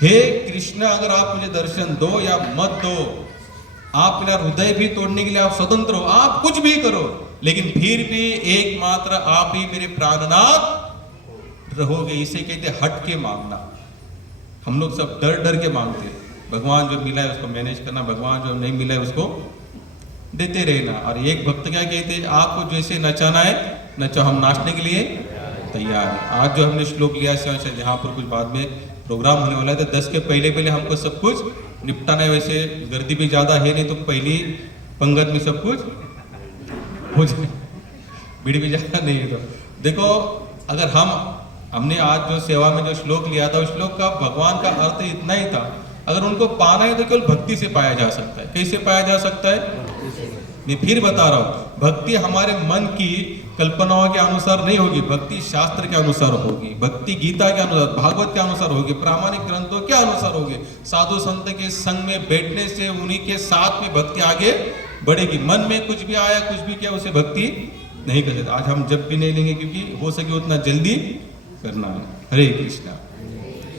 हे कृष्ण, अगर आप मुझे दर्शन दो या मत दो, आप मेरा हृदय भी तोड़ने के लिए आप स्वतंत्र हो, आप कुछ भी करो, लेकिन फिर भी एकमात्र आप ही मेरे प्राणनाथ रहोगे। इसे कहते हट के मांगना। हम लोग सब डर डर के मांगते हैं। भगवान जो मिला है उसको मैनेज करना, भगवान जो नहीं मिला है उसको देते रहना। और एक भक्त क्या कहते हैं, आपको जैसे नचाना है नचो, हम नाचने के लिए तैयार है। आज जो हमने श्लोक लिया है जहाँ पर कुछ बाद में प्रोग्राम होने वाला है तो 10 के पहले हमको सब कुछ निपटाना है। वैसे गर्दी भी ज्यादा है नहीं तो पहली पंगत में सब कुछ हो जाए, भीड़ भी ज्यादा नहीं है। तो देखो, अगर हमने आज जो सेवा में जो श्लोक लिया था उस श्लोक का भगवान का अर्थ इतना ही था, अगर उनको पाना है तो केवल भक्ति से पाया जा सकता है। कैसे पाया जा सकता है? मैं फिर बता रहा हूं, भक्ति हमारे मन की कल्पनाओं के अनुसार नहीं होगी, भक्ति शास्त्र के अनुसार होगी, भक्ति गीता के अनुसार, भागवत के अनुसार होगी, प्रामाणिक ग्रंथों के अनुसार होगी। साधु संत के संग में बैठने से उन्हीं के साथ में भक्ति आगे बढ़ेगी। मन में कुछ भी आया, कुछ भी किया, उसे भक्ति नहीं कर सकते। आज हम जब भी नहीं लेंगे क्योंकि हो सके उतना जल्दी करना है। हरे कृष्णा।